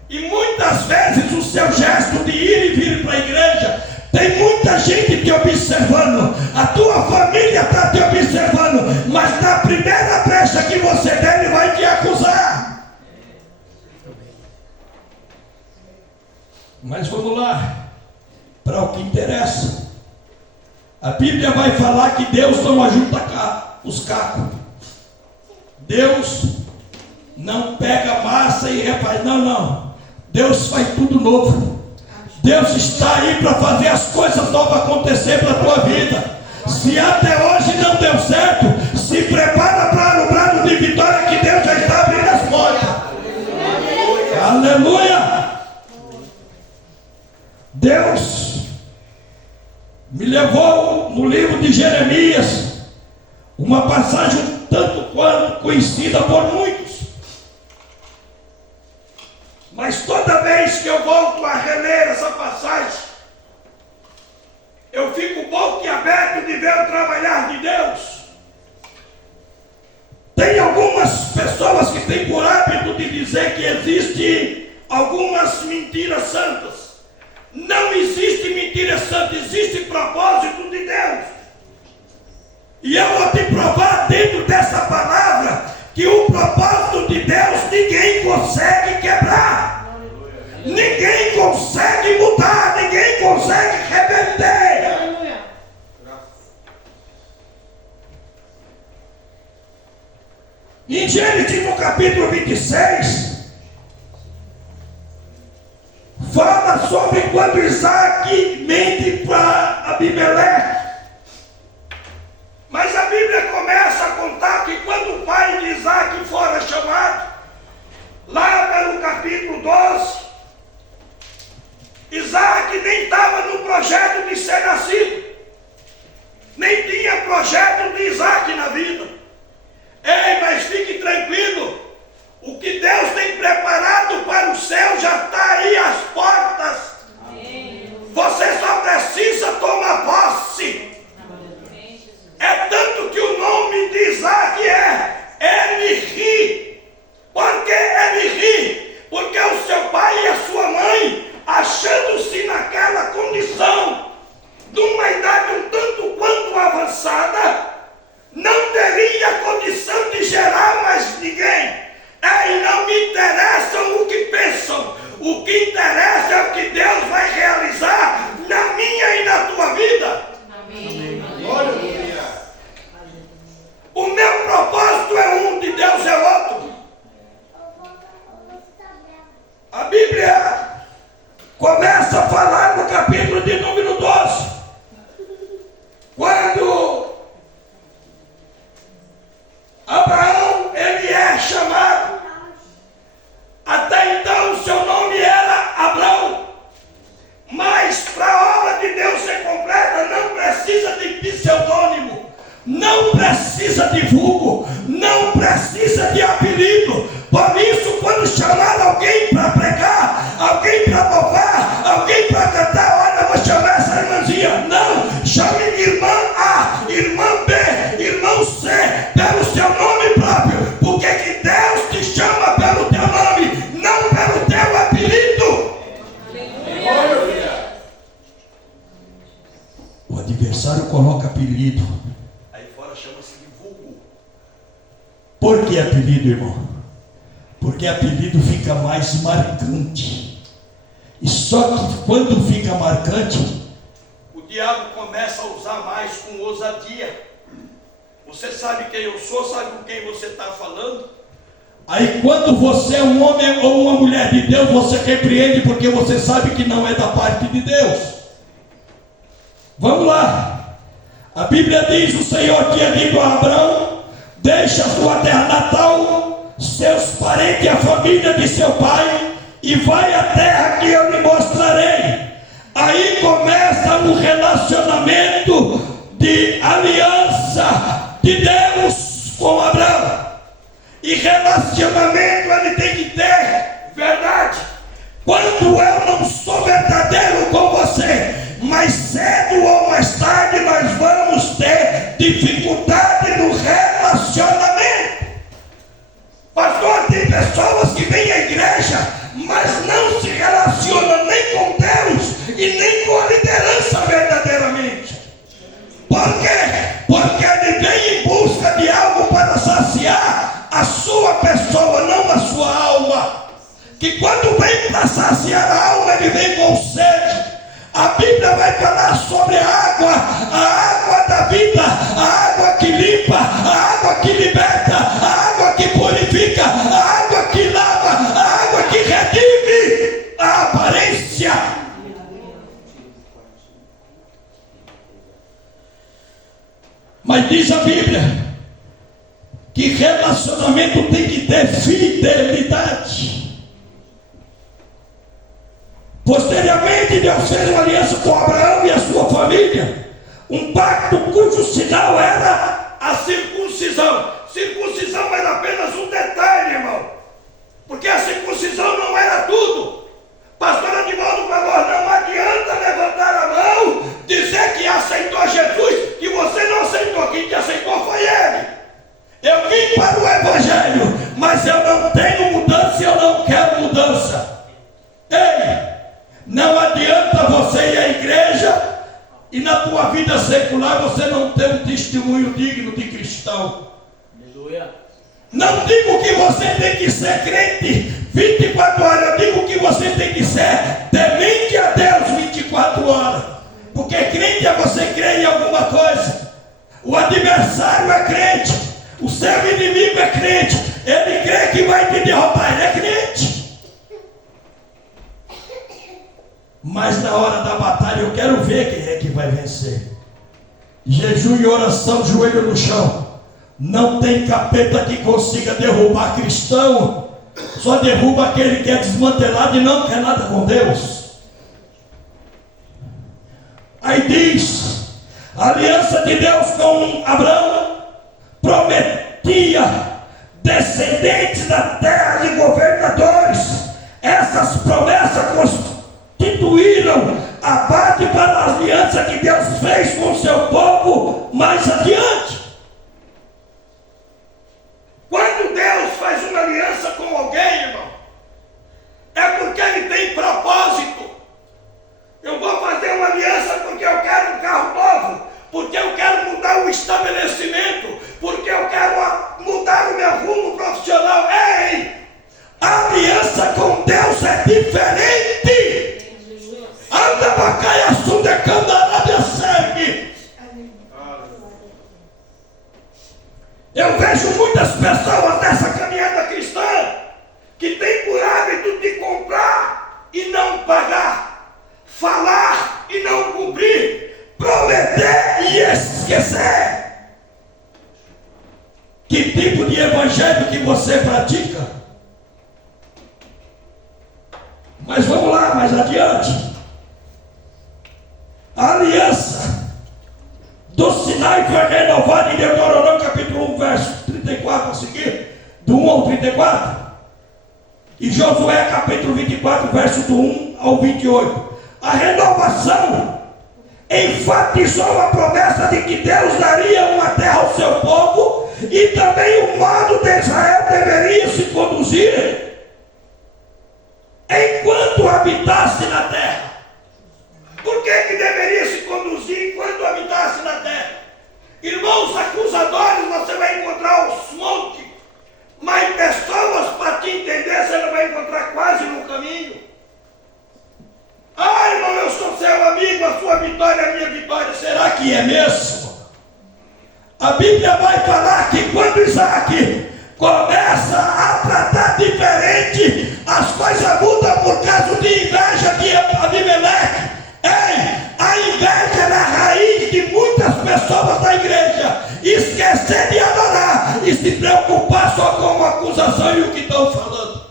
E muitas vezes o seu gesto de ir e vir para a igreja, tem muita gente te observando, a tua família está te observando, mas na primeira brecha que você der, ele vai te acusar. Mas vamos lá, para o que interessa. A Bíblia vai falar que Deus não ajunta os cacos. Deus não pega massa e refaz, não. Deus faz tudo novo. Deus está aí para fazer as coisas novas acontecer para a tua vida. Se até hoje não deu certo, se prepara para o brado de vitória, que Deus já está abrindo as portas. Aleluia! Deus me levou no livro de Jeremias, uma passagem tanto quanto conhecida por muitos. Mas toda vez que eu volto a onde vê o trabalhar de Deus. Tem algumas pessoas que têm por hábito de dizer que existem algumas mentiras santas. Não existe mentira santa, existe propósito de Deus. E eu vou te provar dentro dessa palavra que o propósito de Deus ninguém consegue quebrar. Ninguém consegue mudar, ninguém consegue reverter. Em Gênesis, no capítulo 26, fala sobre quando Isaac mente para Abimeleque. Mas a Bíblia começa a contar que quando o pai de Isaac fora chamado, lá pelo capítulo 12, Isaac nem estava no projeto de ser nascido, nem tinha projeto de Isaac na vida. Ei, mas fique tranquilo, o que Deus tem preparado para o céu já está aí às portas. Você só precisa tomar posse. É tanto que o nome de Isaac é Eli. Por que Eli? Porque o seu pai e a sua mãe, achando-se naquela condição, de uma idade um tanto quanto avançada, não teria condição de gerar mais ninguém. E não me interessam o que pensam. O que interessa é o que Deus vai realizar na minha e na tua vida. Amém. O meu propósito é um, de Deus é outro. A Bíblia começa a falar no capítulo de número 12, quando Abraão ele é chamado. Até então o seu nome era Abrão, mas para a obra de Deus ser completa não precisa de pseudônimo, não precisa de vulgo, não precisa de apelido. Por isso, quando chamar alguém para pregar, alguém para louvar, alguém para cantar, olha, vou chamar essa irmãzinha. Não, chame irmã A, irmã B, irmão C, pelo seu nome próprio. Porque que Deus te chama pelo teu nome, não pelo teu apelido. O adversário coloca apelido, aí fora chama-se de vulgo. Por que apelido, irmão? Porque apelido fica mais marcante. E só que quando fica marcante, o diabo começa a usar mais com ousadia. Você sabe quem eu sou, sabe com quem você está falando? Aí quando você é um homem ou uma mulher de Deus, você repreende porque você sabe que não é da parte de Deus. Vamos lá. A Bíblia diz: o Senhor tinha dito a Abraão: deixa a sua terra natal, seus parentes e a família de seu pai, e vai à terra que eu lhe mostrarei. Aí começa um relacionamento de aliança de Deus com Abraão. E relacionamento ele tem que ter verdade. Quando eu não sou verdadeiro com você, mais cedo ou mais tarde nós vamos ter dificuldade no relacionamento. Pastor, tem pessoas que vêm à igreja, mas não se relacionam nem com Deus e nem com a liderança verdadeiramente. Por quê? Porque ele vem em busca de algo para saciar a sua pessoa, não a sua alma. Que quando vem para saciar a alma, ele vem com sede. A Bíblia vai falar sobre a água da vida, a água que limpa, a água que liberta, a água que purifica, a água que lava, a água que redime a aparência. Mas diz a Bíblia que relacionamento tem que ter fidelidade. Posteriormente, Deus fez uma aliança com Abraão e a sua família, um pacto cujo sinal era a circuncisão. Circuncisão era apenas um detalhe, irmão, porque a circuncisão não era tudo. Pastor Edvaldo falou: não adianta levantar a mão, dizer que aceitou Jesus, que você Não adianta você ir à igreja e na tua vida secular você não ter um testemunho digno de cristão. Aleluia. Não digo que você tem que ser crente 24 horas, eu digo que você tem que ser temente a Deus 24 horas. Porque crente é você crer em alguma coisa. O adversário é crente, o seu inimigo é crente, ele crê que vai te derrotar, ele é crente. Mas na hora da batalha eu quero ver quem é que vai vencer. Jejum e oração, joelho no chão. Não tem capeta que consiga derrubar cristão. Só derruba aquele que é desmantelado e não quer nada com Deus. Aí diz, a aliança de Deus com Abraão prometia descendentes da terra de governadores. Essas promessas constituíram a base para a aliança que Deus fez com o seu povo mais adiante. Quando Deus faz uma aliança com alguém, irmão, é porque Ele tem propósito. Eu vou fazer uma aliança porque eu quero um carro novo, porque eu quero mudar o estabelecimento, porque eu quero mudar o meu rumo profissional. Ei! A aliança com Deus é diferente. Anda bacaia sunda candarábia segue. Eu vejo muitas pessoas nessa caminhada cristã que tem por hábito de comprar e não pagar, falar e não cumprir, prometer e esquecer. Que tipo de evangelho que você pratica? Mas vamos lá, mais adiante. A aliança do Sinai foi renovada em Deuteronômio capítulo 1, verso 34 a seguir, do 1 ao 34. E Josué capítulo 24, verso do 1 ao 28. A renovação enfatizou a promessa de que Deus daria uma terra ao seu povo e também o modo de Israel deveria se conduzir enquanto habitasse na terra. Por que deveria se conduzir enquanto habitasse na terra? Irmãos acusadores, você vai encontrar aos montes, mas pessoas para te entender você não vai encontrar quase no caminho. Ah, irmão, eu sou seu amigo, a sua vitória é a minha vitória. Será que é mesmo? A Bíblia vai falar que quando Isaac começa a tratar diferente, as coisas mudam por causa de inveja de Abimeleque. Ei, a inveja é a raiz de muitas pessoas da igreja esquecer de adorar e se preocupar só com a acusação e o que estão falando.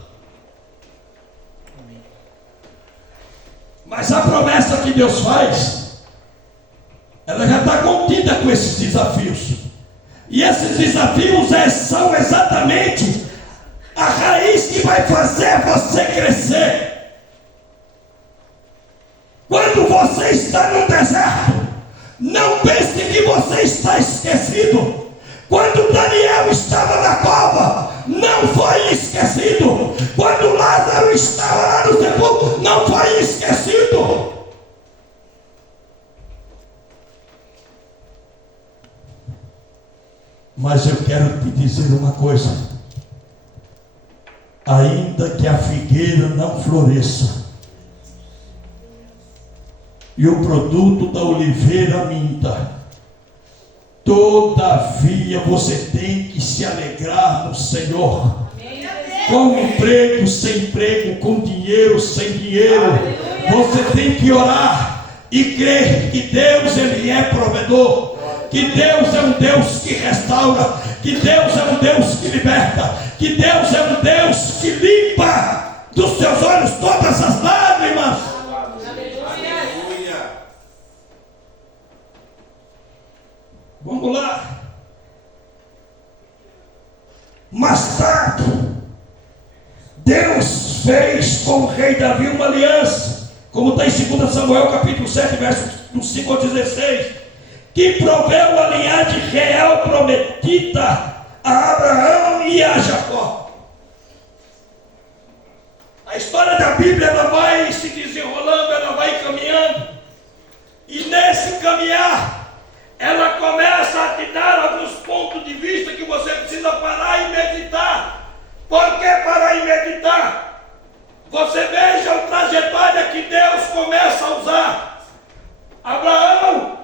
Mas a promessa que Deus faz, ela já está contida com esses desafios. E esses desafios são exatamente a raiz que vai fazer você crescer. Quando você está no deserto, não pense que você está esquecido. Quando Daniel estava na cova, não foi esquecido. Quando Lázaro estava lá no sepulcro, não foi esquecido. Mas eu quero te dizer uma coisa. Ainda que a figueira não floresça e o produto da oliveira minta, todavia você tem que se alegrar no Senhor. Com emprego, sem emprego, com dinheiro, sem dinheiro, você tem que orar e crer que Deus, Ele é provedor, que Deus é um Deus que restaura, que Deus é um Deus que liberta, que Deus é um Deus que limpa dos seus olhos todas as lágrimas. Vamos lá. Mais tarde, Deus fez com o rei Davi uma aliança, como está em 2 Samuel capítulo 7, versos do 5 ao 16, que proveu a linhagem real prometida a Abraão e a Jacó. A história da Bíblia, ela vai se desenrolando, ela vai caminhando. E nesse caminhar, ela começa a te dar alguns pontos de vista que você precisa parar e meditar. Por que parar e meditar? Você veja a trajetória que Deus começa a usar. Abraão,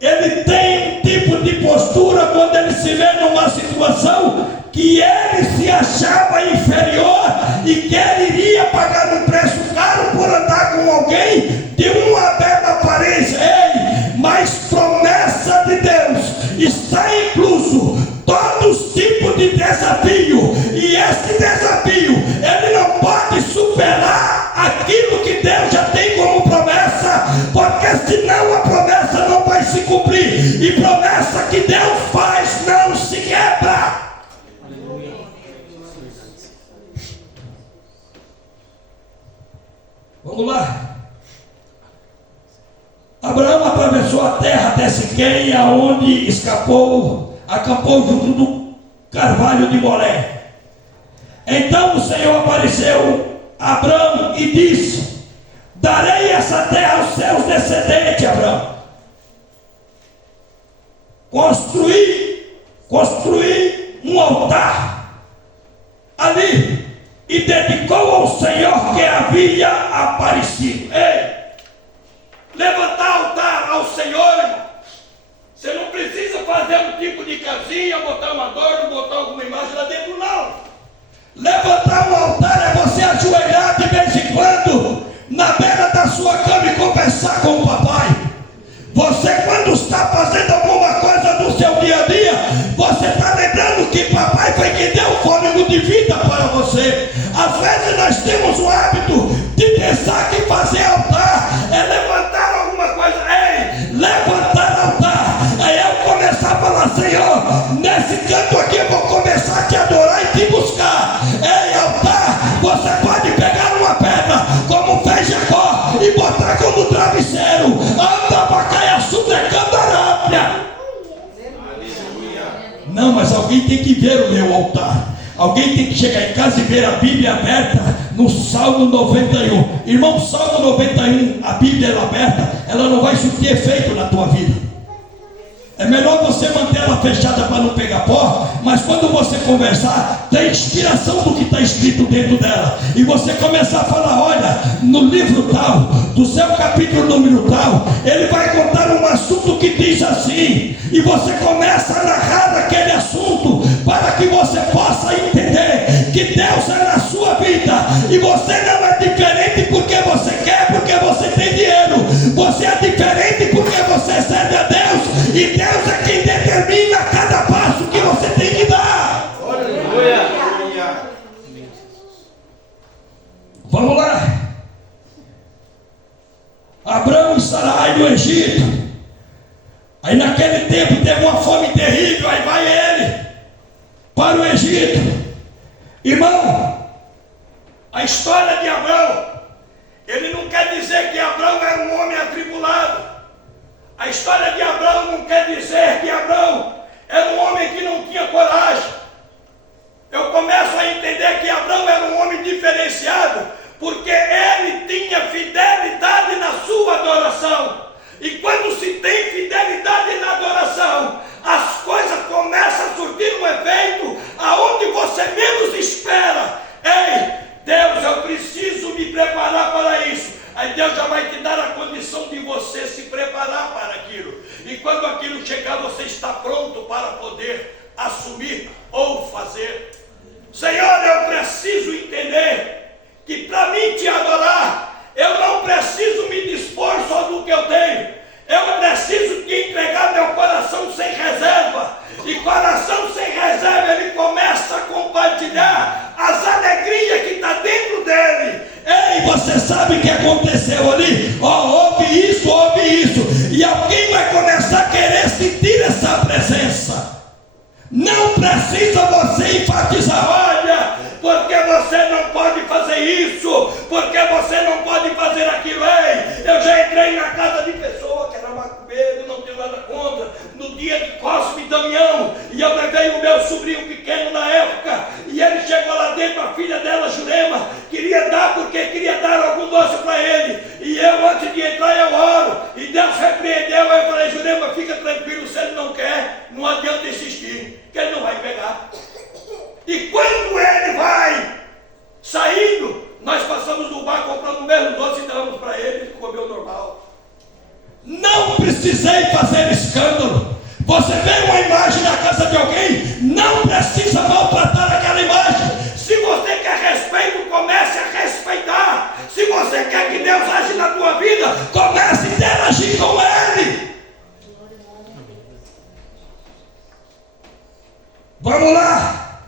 ele tem um tipo de postura quando ele se vê numa situação que ele se achava inferior e que ele iria pagar um preço caro por andar com alguém de uma bela aparência. Ei, mas promessa de Deus está incluso todos os tipos de desafio, e esse desafio ele não pode superar aquilo que Deus já tem como promessa, porque senão a promessa não vai se cumprir, e promessa que Deus faz não se quebra. Vamos lá. Abraão atravessou a terra até Siquém, aonde acampou junto do carvalho de Moré. Então o Senhor apareceu a Abraão e disse: darei essa terra aos seus descendentes, Abraão. Construí um altar ali e dedicou ao Senhor que havia aparecido. Ei, levantar altar ao Senhor, irmão. Você não precisa fazer um tipo de casinha, botar uma adorno, botar alguma imagem lá dentro, não. Levantar um altar é você ajoelhar de vez em quando na beira da sua cama e conversar com o papai. Você, quando está fazendo alguma coisa no seu dia a dia, você está lembrando que papai foi quem deu fôlego de vida para você. Às vezes nós temos o hábito de pensar que fazer altar é levantar alguma coisa. Ei, levantar altar é eu começar a falar: Senhor, nesse canto aqui eu vou começar a te adorar e te buscar. Ei, altar, você pode pegar uma pedra, como fez Jacó, e botar como travesseiro. Anda para cair sudecando a arábia. Não, mas alguém tem que ver o meu altar. Alguém tem que chegar em casa e ver a Bíblia aberta no Salmo 91. Irmão, Salmo 91, a Bíblia ela aberta, ela não vai surtir efeito na tua vida. É melhor você manter ela fechada para não pegar pó, mas quando você conversar, tem inspiração do que está escrito dentro dela. E você começar a falar: olha, no livro tal, do seu capítulo número tal, ele vai contar um assunto que diz assim. E você começa a narrar aquele assunto para que você possa entender que Deus é na sua vida. E você não é diferente porque você quer, porque você tem dinheiro. Você é diferente porque você serve a Deus. E Deus é quem determina cada passo que você tem que dar. Aleluia. Vamos lá. Abraão e Sarai no Egito. Aí naquele tempo teve uma fome terrível. Aí vai ele para o Egito. Irmão, a história de Abraão, ele não quer dizer que Abraão era um homem atribulado. A história de Abraão não quer dizer que Abraão era um homem que não tinha coragem. Eu começo a entender que Abraão era um homem diferenciado, porque ele tinha fidelidade na sua adoração. E quando se tem fidelidade na adoração, as coisas começam a surtir um efeito aonde você menos espera. Ei, Deus, eu preciso me preparar para isso. Aí Deus já vai te dar a condição de você se preparar para aquilo. E quando aquilo chegar, você está pronto para poder assumir ou fazer. Senhor, eu preciso entender que para mim te adorar, eu não preciso me dispor só do que eu tenho. Eu preciso te entregar meu coração sem reserva. E coração sem reserva, ele começa a compartilhar as alegrias que está dentro dele. Ei, você sabe o que aconteceu ali? Ouve isso. E alguém vai começar a querer sentir essa presença. Não precisa você enfatizar: olha, porque você não pode fazer isso, porque você não pode fazer aquilo. Ei, eu já entrei na casa de pessoa que era macumbeiro, não tenho nada contra, no dia de Cosme e Damião, e eu levei o meu sobrinho pequeno na época, e ele chegou lá dentro, a filha dela, Jurema, queria dar porque entrar, eu oro. E Deus repreendeu. Aí eu falei, Jurema, fica tranquilo, se ele não quer, não adianta insistir, que ele não vai pegar. E quando ele vai saindo, nós passamos no bar, compramos o mesmo doce e damos para ele, ele comeu normal. Não precisei fazer escândalo. Você vê uma imagem na casa de alguém, não precisa maltratar aquela imagem. Se você quer respeito, comece a respeitar. Se você quer que Deus age na tua vida, comece a interagir com Ele. Vamos lá.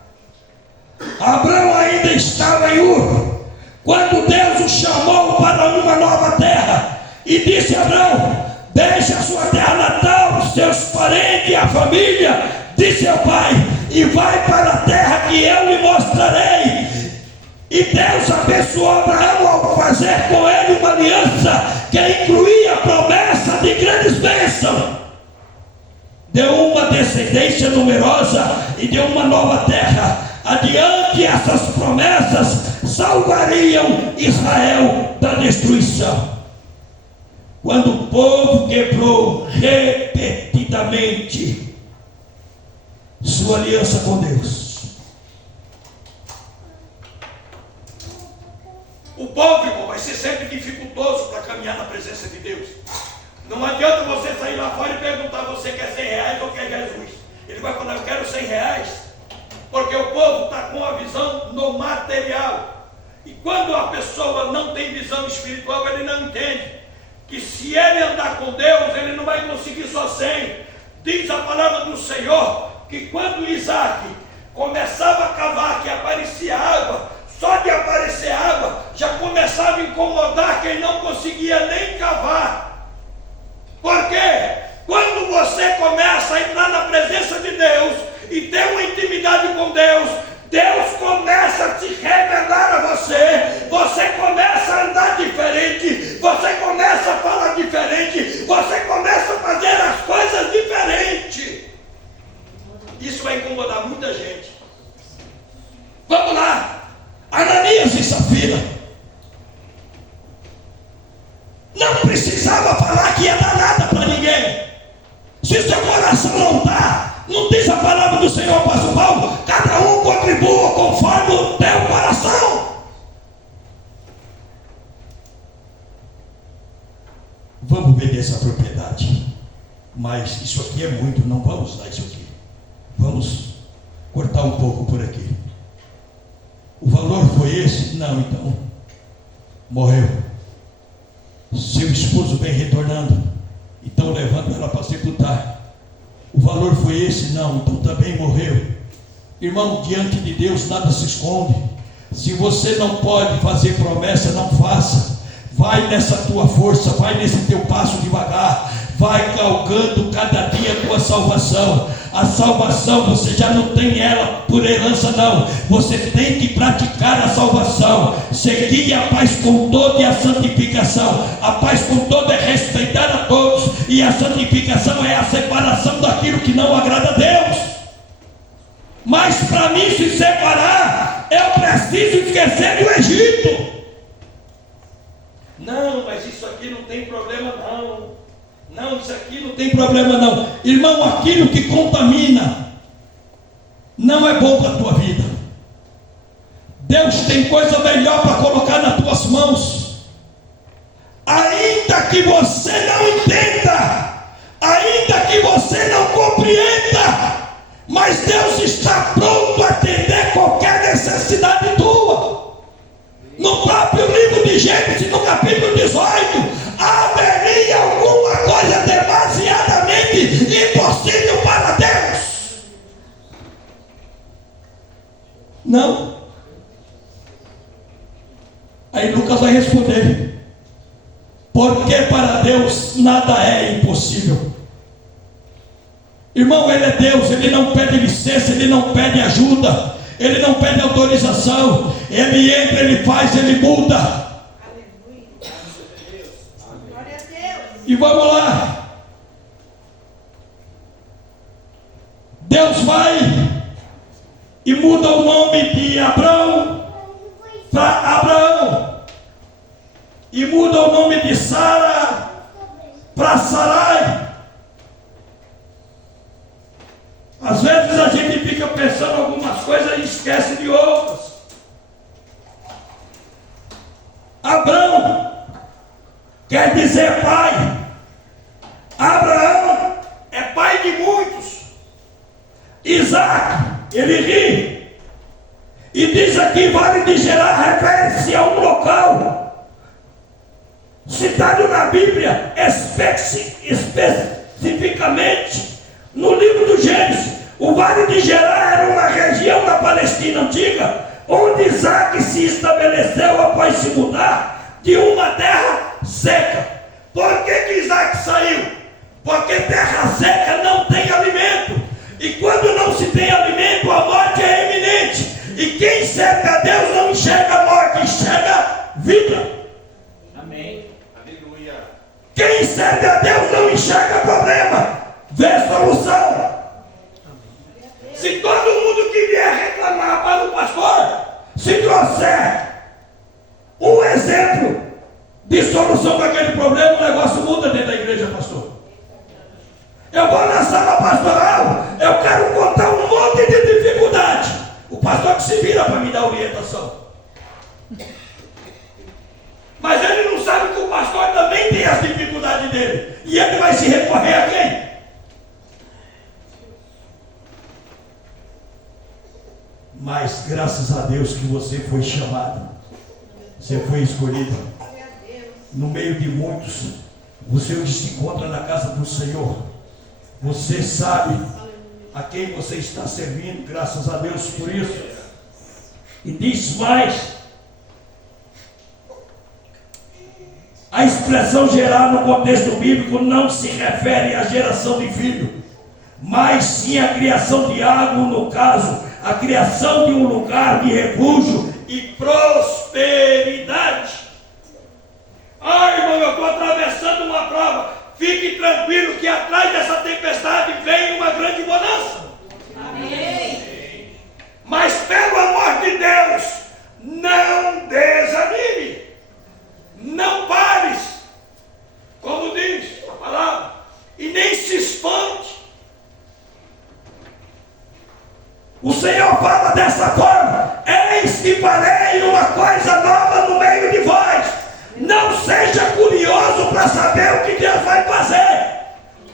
Abraão ainda estava em Ur, quando Deus o chamou para uma nova terra, e disse a Abraão: deixe a sua terra natal, os seus parentes e a família de seu pai, e vai para a terra que eu lhe mostrarei. E Deus abençoou Abraão ao fazer com ele uma aliança que incluía a promessa de grandes bênçãos. Deu uma descendência numerosa e deu uma nova terra. Adiante, essas promessas salvariam Israel da destruição. Quando o povo quebrou repetidamente sua aliança com Deus. O povo, irmão, vai ser sempre dificultoso para caminhar na presença de Deus. Não adianta você sair lá fora e perguntar: você quer 100 reais ou quer Jesus? Ele vai falar: eu quero 100 reais. Porque o povo está com a visão no material. E quando a pessoa não tem visão espiritual, ele não entende que se ele andar com Deus, ele não vai conseguir só 100. Diz a palavra do Senhor que quando Isaac começava a cavar, que aparecia água, só de aparecer água já começava a incomodar quem não conseguia nem cavar. Por quê? Quando você começa a entrar na presença de Deus e ter uma intimidade com Deus, Deus começa a te revelar a você, você começa a andar diferente, você começa a falar diferente, você começa a fazer as coisas diferentes. Isso vai incomodar muita gente. Vamos lá. Ananias e Safira não precisava falar que ia dar nada para ninguém. Se o seu coração não está, não diz a palavra do Senhor, pastor Paulo, cada um contribua conforme o teu coração. Vamos vender essa propriedade, mas isso aqui é muito, não vamos dar isso aqui. Vamos cortar um pouco por aqui. O valor foi esse? Não, então morreu. Seu esposo vem retornando, então levanta ela para sepultar. O valor foi esse? Não, então também morreu. Irmão, diante de Deus nada se esconde. Se você não pode fazer promessa, não faça. Vai nessa tua força, vai nesse teu passo devagar, vai galgando cada dia a tua salvação. A salvação você já não tem ela por herança, não. Você tem que praticar a salvação. Seguir a paz com todo e a santificação. A paz com todo é respeitar a todos, e a santificação é a separação daquilo que não agrada a Deus. Mas para mim se separar, eu preciso esquecer do Egito. Não, mas isso aqui não tem problema não. Não, isso aqui não tem problema não. Irmão, aquilo que contamina não é bom para a tua vida. Deus tem coisa melhor para colocar nas tuas mãos. Ainda que você não entenda, ainda que você não compreenda, mas Deus está pronto a atender qualquer necessidade tua. No próprio livro de Gênesis, no capítulo 18, haveria alguma coisa demasiadamente impossível para Deus? Não. Aí Lucas vai responder: porque para Deus nada é impossível. Irmão, Ele é Deus, Ele não pede licença, Ele não pede ajuda, Ele não pede autorização. Ele entra, Ele faz, Ele muda. Aleluia. Glória a Deus. E vamos lá. Deus vai e muda o nome de Abraão para Abraão. E muda o nome de Sara Sarai. Às vezes a gente fica pensando algumas coisas e esquece de outras. Abrão quer dizer pai. Abraão é pai de muitos. Isaac, ele ri. E diz aqui, Vale de Gerar refere-se a um local citado na Bíblia, especificamente no livro do Gênesis. O Vale de Gerar era uma região da Palestina antiga, onde Isaac se estabeleceu após se mudar de uma terra seca. Por que Isaac saiu? Porque terra seca não tem alimento. E quando não se tem alimento, a morte é iminente. E quem serve a Deus não enxerga a morte, enxerga vida. Amém. Aleluia. Quem serve a Deus não enxerga problema, vê solução. Se todo mundo que vier reclamar para o pastor, se trouxer um exemplo de solução para aquele problema, o negócio muda dentro da igreja, pastor. Eu vou na sala pastoral, eu quero contar um monte de dificuldade. O pastor que se vira para me dar orientação. Mas ele não sabe que o pastor também tem as dificuldades dele. E ele vai se recorrer a quem? Mas graças a Deus que você foi chamado. Você foi escolhido. No meio de muitos, você se encontra na casa do Senhor. Você sabe a quem você está servindo, graças a Deus por isso. E diz mais: a expressão gerar no contexto bíblico não se refere à geração de filho, mas sim à criação de algo, no caso, a criação de um lugar de refúgio e prosperidade. Ah, irmão, eu estou atravessando uma prova. Fique tranquilo que atrás dessa tempestade vem uma grande bonança. Amém. Mas pelo amor de Deus, não desanime. Não pares, como diz a palavra, e nem se espante. O Senhor fala dessa forma: eis que farei uma coisa nova no meio de vós. Não seja curioso para saber o que Deus vai fazer.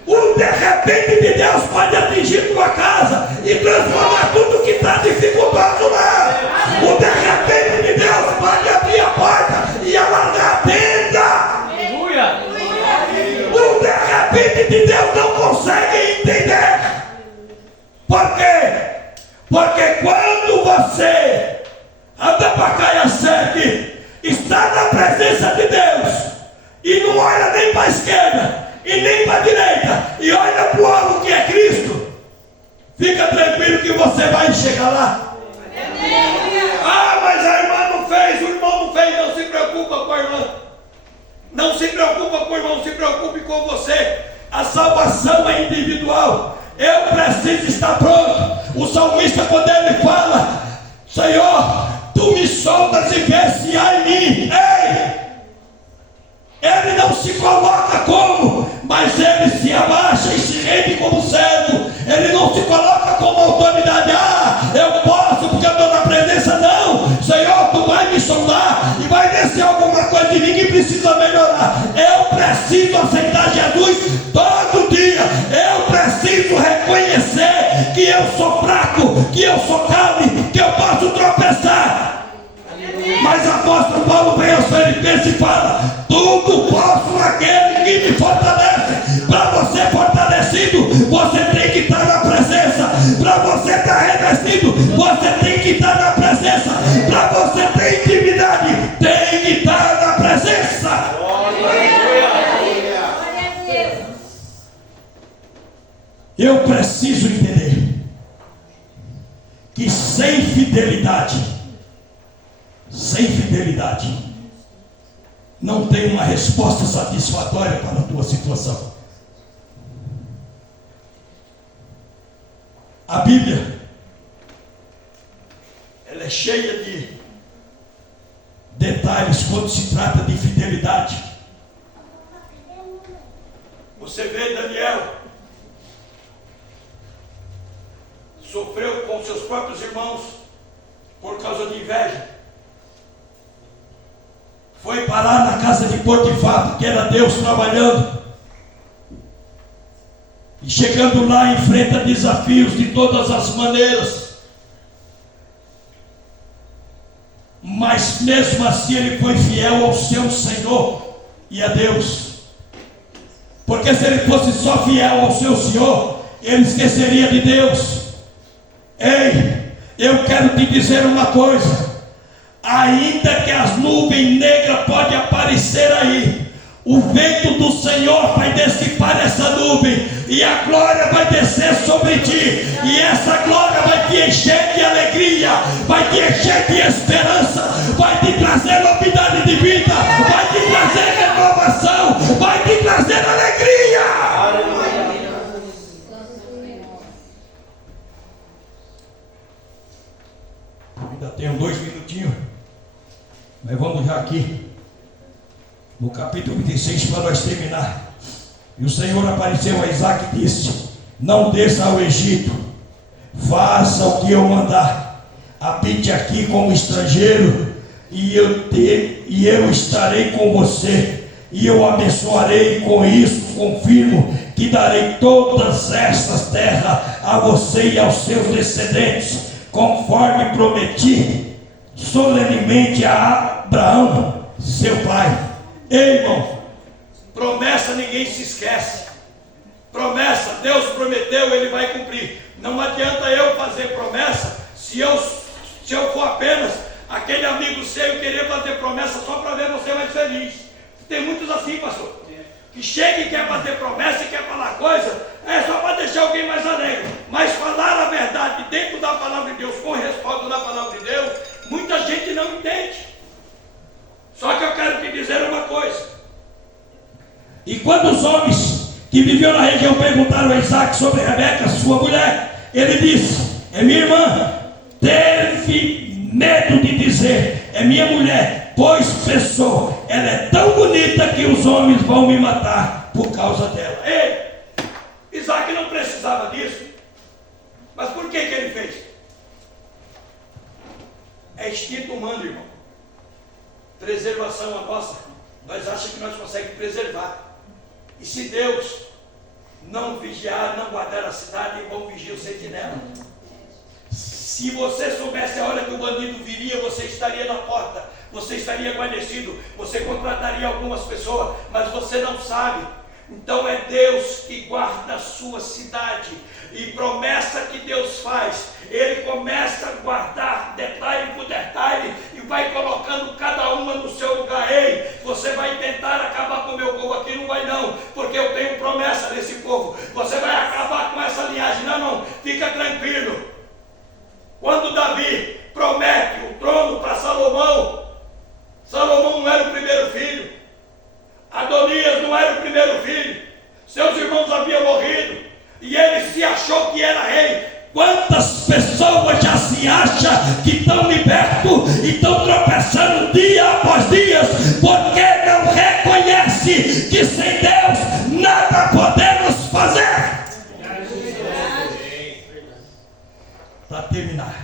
O de repente de Deus pode atingir tua casa e transformar tudo que está dificultoso lá. O de repente de Deus pode abrir a porta e alargar a tenda. Aleluia. O de repente de Deus não consegue entender. Por quê? Porque quando você anda para cá e acerque, está na presença de Deus e não olha nem para a esquerda e nem para a direita e olha para o alvo que é Cristo, fica tranquilo que você vai chegar lá. Ah, mas a irmã não fez, o irmão não fez. Não se preocupa com a irmã, não se preocupa com o irmão, se preocupe com você. A salvação é individual. Eu preciso estar pronto. O salmista, quando ele fala: Senhor, tu me soltas e vês se há em mim. Ei! Ele não se coloca como, mas ele se abaixa e se rende como servo. Ele não se coloca como autoridade. Ah, eu posso porque eu estou na presença. Não, Senhor, tu vai me sondar e vai ver se alguma coisa de mim que precisa melhorar. Eu preciso aceitar Jesus todo dia. Eu preciso reconhecer que eu sou fraco, que eu sou carne, que eu posso tropeçar. Mas o apóstolo Paulo vem aos Filipenses e fala: tudo posso naquele que me fortalece. Para você fortalecido, você tem que estar na presença. Para você estar revestido, você tem que estar na presença. Para você ter intimidade, tem que estar na presença. Eu preciso entender que sem fidelidade não tem uma resposta satisfatória para a tua situação. A Bíblia, ela é cheia de detalhes quando se trata de fidelidade. Você vê Daniel, sofreu com seus próprios irmãos por causa de inveja. Foi parar na casa de Potifar, que era Deus trabalhando. E chegando lá, enfrenta desafios de todas as maneiras. Mas mesmo assim ele foi fiel ao seu Senhor e a Deus. Porque se ele fosse só fiel ao seu Senhor, ele esqueceria de Deus. Ei, eu quero te dizer uma coisa. Ainda que as nuvens negras podem aparecer aí, o vento do Senhor vai dissipar essa nuvem, e a glória vai descer sobre ti, e essa glória vai te encher de alegria, vai te encher de esperança, vai te trazer novidade de vida, vai te trazer renovação, vai te trazer alegria. Ainda tenho 2 minutinhos, mas vamos já aqui no capítulo 26 para nós terminar. E o Senhor apareceu a Isaac e disse: não desça ao Egito, faça o que eu mandar, habite aqui como estrangeiro, e eu estarei com você, e eu abençoarei. Com isso confirmo que darei todas estas terras a você e aos seus descendentes, conforme prometi solenemente a Abraão, seu pai. Ei, irmão, promessa ninguém se esquece. Promessa, Deus prometeu, Ele vai cumprir. Não adianta eu fazer promessa se eu for apenas aquele amigo seu e querer fazer promessa só para ver você mais feliz. Tem muitos assim, pastor, que chega e quer fazer promessa e quer falar coisa, é só para deixar alguém mais alegre. Mas falar a verdade dentro da palavra de Deus, com respaldo da palavra de Deus, muita gente não entende. Só que eu quero te dizer uma coisa. E quando os homens que viviam na região perguntaram a Isaac sobre Rebeca, sua mulher, ele disse: é minha irmã. Teve medo de dizer: é minha mulher, pois pensou, ela é tão bonita que os homens vão me matar por causa dela. Ei, Isaac não precisava disso. Mas por que ele fez? É instinto humano, irmão. Preservação a nossa, nós achamos que nós conseguimos preservar. E se Deus não vigiar, não guardar a cidade, vão vigiar o sentinela. Se você soubesse a hora que o bandido viria, você estaria na porta, você estaria guarnecido, você contrataria algumas pessoas, mas você não sabe. Então é Deus que guarda a sua cidade. E promessa que Deus faz, Ele começa a guardar detalhe por detalhe e vai colocando cada uma no seu lugar. Ei, você vai tentar acabar com o meu povo aqui? Não vai não, porque eu tenho promessa nesse povo. Você vai acabar com essa linhagem? Não, fica tranquilo. Quando Davi promete o trono para Salomão, Salomão não era o primeiro filho, Adonias não era o primeiro filho, seus irmãos haviam morrido, e ele se achou que era rei. Quantas pessoas já se acham que estão libertos e estão tropeçando dia após dia, porque não reconhece que sem Deus nada podemos fazer. Para terminar,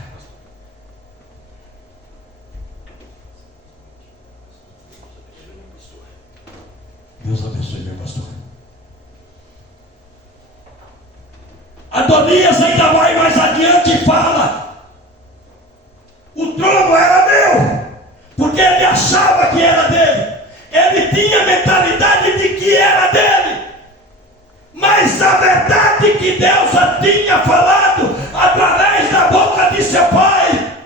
Deus abençoe, meu pastor. Adonias ainda vai mais adiante e fala: o trono era meu, porque ele achava que era dele, ele tinha a mentalidade de que era dele, mas a verdade que Deus já tinha falado através da boca de seu pai,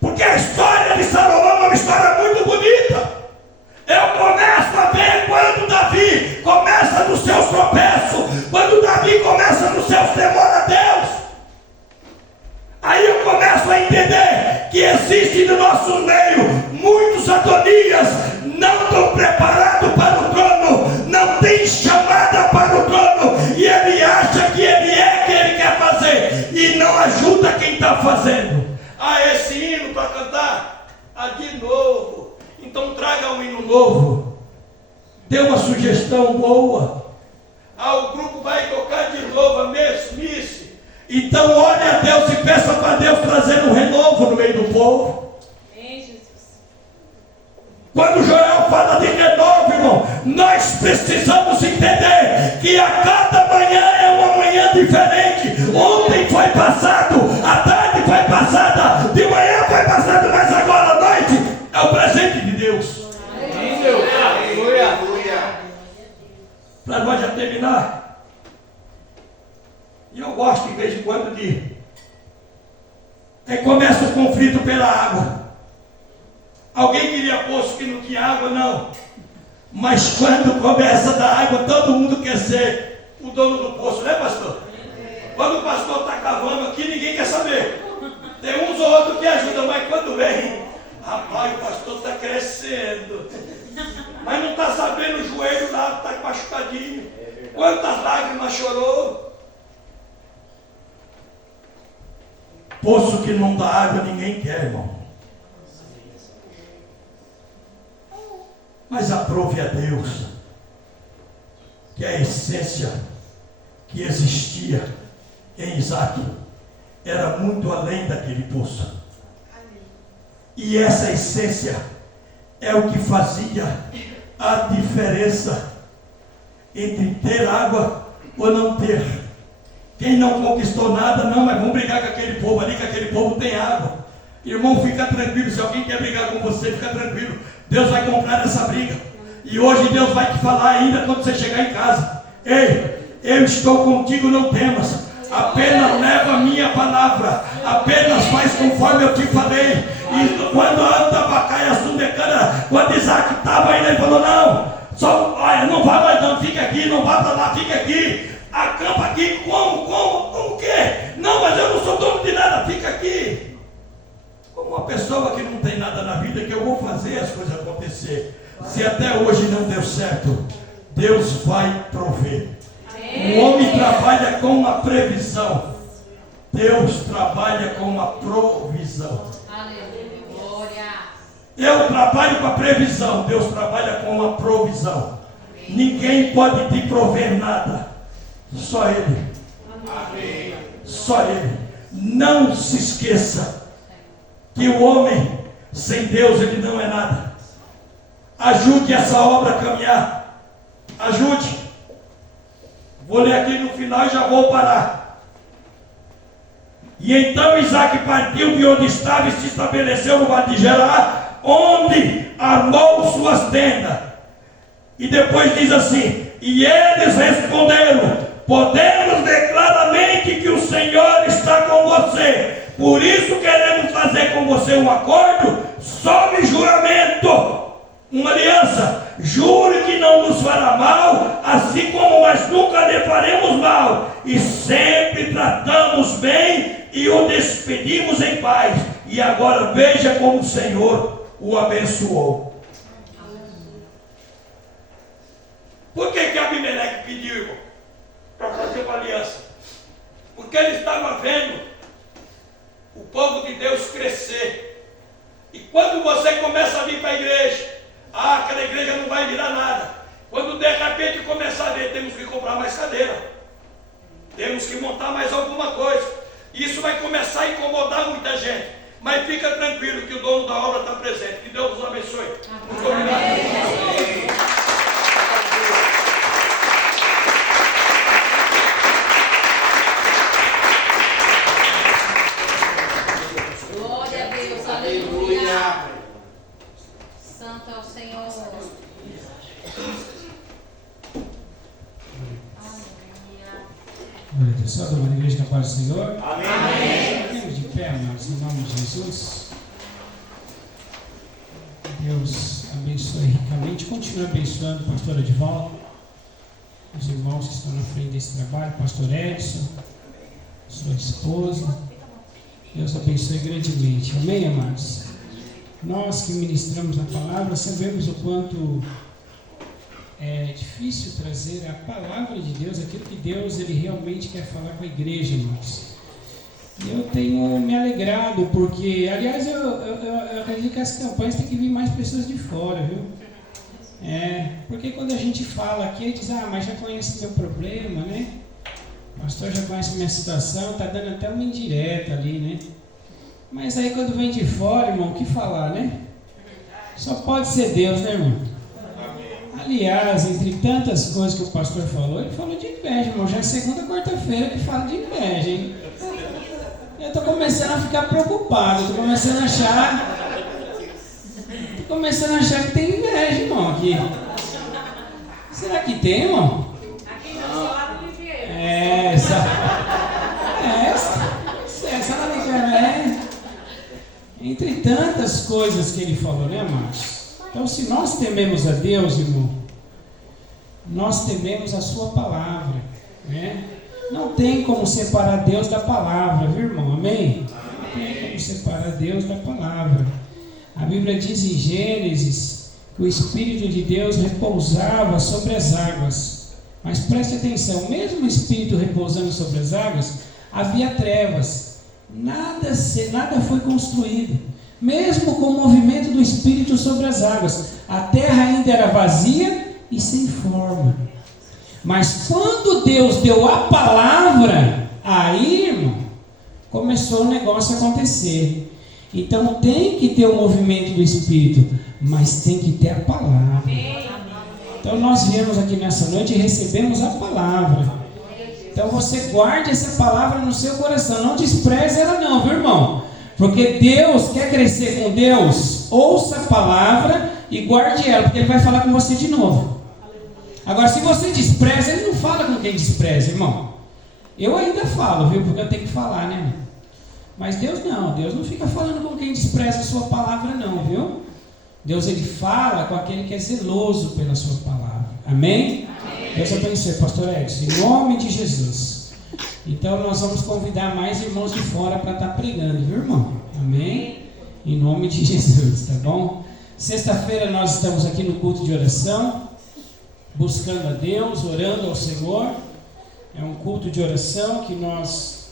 porque a história de Salomão é uma história muito bonita. Eu começo a ver quando Davi começa nos seus tropeços, quando Davi começa nos seus temor a Deus. Aí eu começo a entender que existe no nosso meio muitos Adonias não estão preparados para o trono, não tem chamada para o trono, e ele acha que ele é o que ele quer fazer e não ajuda quem está fazendo. Esse hino para cantar? De novo. Então traga um hino novo. dê uma sugestão boa. O grupo vai tocar de novo a mesmice. Então ore a Deus e peça para Deus trazer um renovo no meio do povo. Quando Joel fala de renovo, irmão, nós precisamos entender que a cada manhã é uma manhã diferente. Ontem foi passado, a tarde foi passada, de manhã foi passado, mas agora à noite é o presente de Deus. Para nós já terminar, e eu gosto de vez em quando de começa o conflito pela água. Alguém queria poço que não tinha água? Não. Mas quando começa a dar água, todo mundo quer ser o dono do poço, né, pastor? Quando o pastor está cavando aqui, ninguém quer saber. Tem uns ou outros que ajudam, mas quando vem, rapaz, o pastor está crescendo. Mas não está sabendo, o joelho lá está machucadinho. Quantas lágrimas chorou? Poço que não dá água, ninguém quer, irmão. Mas aprove a Deus que a essência que existia em Isaac era muito além daquele poço. E essa essência é o que fazia a diferença entre ter água ou não ter. Quem não conquistou nada, não, mas vamos brigar com aquele povo ali, que aquele povo tem água. Irmão, fica tranquilo, se alguém quer brigar com você, fica tranquilo. Deus vai comprar essa briga. E hoje Deus vai te falar ainda quando você chegar em casa. Ei, eu estou contigo, não temas. Apenas leva a minha palavra. Apenas faz conforme eu te falei. E quando anda Bacaia Sundecana, quando Isaac estava aí, ele falou, não, olha, não vá mais não, fica aqui, não vá para lá, fica aqui. Acampa aqui, como o quê? Não, mas eu não sou dono de nada, fica aqui. Como uma pessoa que não tem nada na vida, que eu vou fazer as coisas acontecer. Se até hoje não deu certo, Deus vai prover. O homem trabalha com a previsão. Deus trabalha com a provisão. Aleluia, glória. Eu trabalho com a previsão, Deus trabalha com a provisão. Ninguém pode te prover nada, só Ele. Amém. Só Ele. Não se esqueça que o homem sem Deus ele não é nada. Ajude essa obra a caminhar. Ajude. Vou ler aqui no final e já vou parar. E então Isaac partiu de onde estava e se estabeleceu no vale de Gerar, onde armou suas tendas. E depois diz assim: e eles responderam: podemos ver claramente que o Senhor está com você. Por isso queremos fazer com você um acordo sob juramento, uma aliança. Jure que não nos fará mal, assim como nós nunca lhe faremos mal. E sempre tratamos bem e o despedimos em paz. E agora veja como o Senhor o abençoou. Por que Abimeleque pediu, irmão, para fazer uma aliança? Porque ele estava vendo o povo de Deus crescer. E quando você começa a vir para a igreja, aquela igreja não vai virar nada. Quando de repente começar a ver, temos que comprar mais cadeira, temos que montar mais alguma coisa, isso vai começar a incomodar muita gente. Mas fica tranquilo que o dono da obra está presente. Que Deus nos abençoe. Muito obrigado. Glória a Deus, aleluia. Santo é o Senhor. Glória a Deus. Só da igreja da paz do Senhor. Amém. Fiquemos de pé, amados, em nome de Jesus. Deus abençoe ricamente. Continue abençoando a pastora Edivaldo, os irmãos que estão na frente desse trabalho, pastor Edson, sua esposa. Deus abençoe grandemente. Amém, amados? Nós que ministramos a palavra sabemos o quanto é difícil trazer a palavra de Deus, aquilo que Deus ele realmente quer falar com a igreja, irmãos. E eu tenho me alegrado, porque, aliás, eu acredito que as campanhas têm que vir mais pessoas de fora, viu? Porque quando a gente fala aqui, diz, mas já conhece meu problema, né? O pastor já conhece minha situação, tá dando até uma indireta ali, né? Mas aí quando vem de fora, irmão, o que falar, né? Só pode ser Deus, né, irmão? Aliás, entre tantas coisas que o pastor falou, ele falou de inveja, irmão. Já é segunda quarta-feira que fala de inveja, hein? Eu estou começando a ficar preocupado, estou começando a achar que tem inveja, irmão, aqui. Será que tem, irmão? Aqui não, só lá no Ligeiro. Essa lá no Ligeiro, Entre tantas coisas que ele falou, né, amados? Então, se nós tememos a Deus, irmão, nós tememos a sua palavra, né? Não tem como separar Deus da palavra, viu, irmão? Amém? Não tem como separar Deus da palavra. A Bíblia diz em Gênesis que o Espírito de Deus repousava sobre as águas. Mas preste atenção, mesmo o Espírito repousando sobre as águas, havia trevas. Nada foi construído. Mesmo com o movimento do Espírito sobre as águas, a terra ainda era vazia e sem forma. Mas quando Deus deu a palavra, aí, irmão, começou o negócio a acontecer. Então tem que ter o movimento do Espírito, mas tem que ter a palavra. Então nós viemos aqui nessa noite e recebemos a palavra. Então você guarde essa palavra no seu coração, não despreze ela não, viu, irmão? Porque Deus quer crescer com Deus, ouça a palavra e guarde ela, porque Ele vai falar com você de novo. Agora, se você despreza, Ele não fala com quem despreza, irmão. Eu ainda falo, viu? Porque eu tenho que falar, né, irmão? Mas Deus não fica falando com quem despreza a sua palavra não, viu? Deus, Ele fala com aquele que é zeloso pela sua palavra. Amém? Amém. Deus abençoe, pastor Edson, em nome de Jesus. Então nós vamos convidar mais irmãos de fora para estar pregando, viu, irmão? Amém? Em nome de Jesus, tá bom? Sexta-feira nós estamos aqui no culto de oração, buscando a Deus, orando ao Senhor. É um culto de oração que nós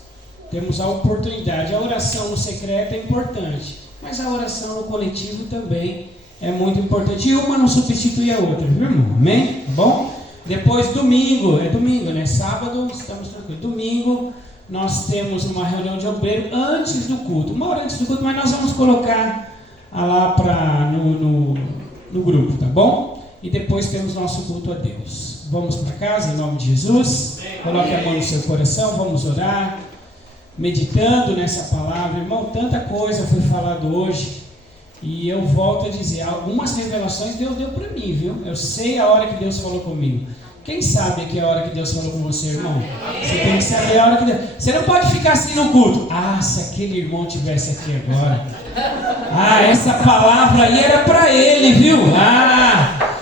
temos a oportunidade. A oração no secreto é importante, mas a oração no coletivo também é muito importante. E uma não substitui a outra, viu, irmão? Amém? Tá bom? Depois domingo, né? Sábado estamos tranquilos. Domingo nós temos uma reunião de obreiro antes do culto, uma hora antes do culto, mas nós vamos colocar lá no grupo, tá bom? E depois temos nosso culto a Deus. Vamos para casa em nome de Jesus. Coloque a mão no seu coração, vamos orar, meditando nessa palavra. Irmão, tanta coisa foi falado hoje. E eu volto a dizer, algumas revelações Deus deu para mim, viu? Eu sei a hora que Deus falou comigo. Quem sabe que é a hora que Deus falou com você, irmão? Você tem que saber a hora que Deus... Você não pode ficar assim no culto. Se aquele irmão tivesse aqui agora. Essa palavra aí era para ele, viu?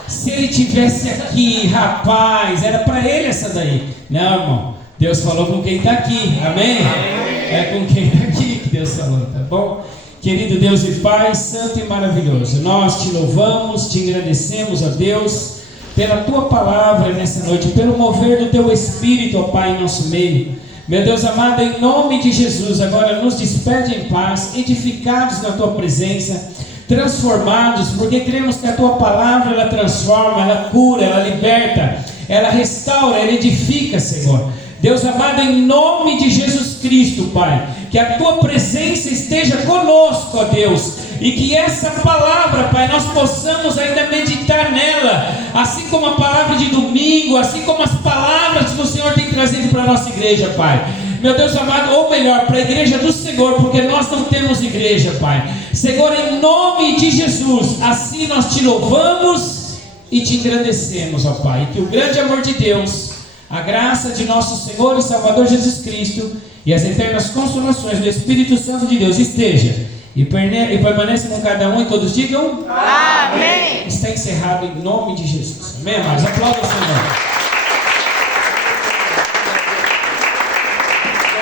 Se ele tivesse aqui, rapaz, era para ele essa daí. Não, irmão. Deus falou com quem está aqui, amém? É com quem está aqui que Deus falou, tá bom? Querido Deus e Pai, santo e maravilhoso, nós te louvamos, te agradecemos, ó Deus, pela tua palavra nessa noite, pelo mover do teu Espírito, ó Pai, em nosso meio. Meu Deus amado, em nome de Jesus, agora nos despede em paz, edificados na tua presença, transformados, porque cremos que a tua palavra, ela transforma, ela cura, ela liberta, ela restaura, ela edifica, Senhor. Deus amado, em nome de Jesus Cristo, Pai, que a tua presença esteja conosco, ó Deus, e que essa palavra, Pai, nós possamos ainda meditar nela, assim como a palavra de domingo, assim como as palavras que o Senhor tem trazido para a nossa igreja, Pai. Meu Deus amado, ou melhor, para a igreja do Senhor, porque nós não temos igreja, Pai. Senhor, em nome de Jesus, assim nós te louvamos e te engrandecemos, ó Pai, e que o grande amor de Deus, a graça de nosso Senhor e Salvador Jesus Cristo e as eternas consolações do Espírito Santo de Deus esteja e permaneça com cada um, e todos digam amém. Está encerrado em nome de Jesus. Amém, amados? Aplauda o Senhor.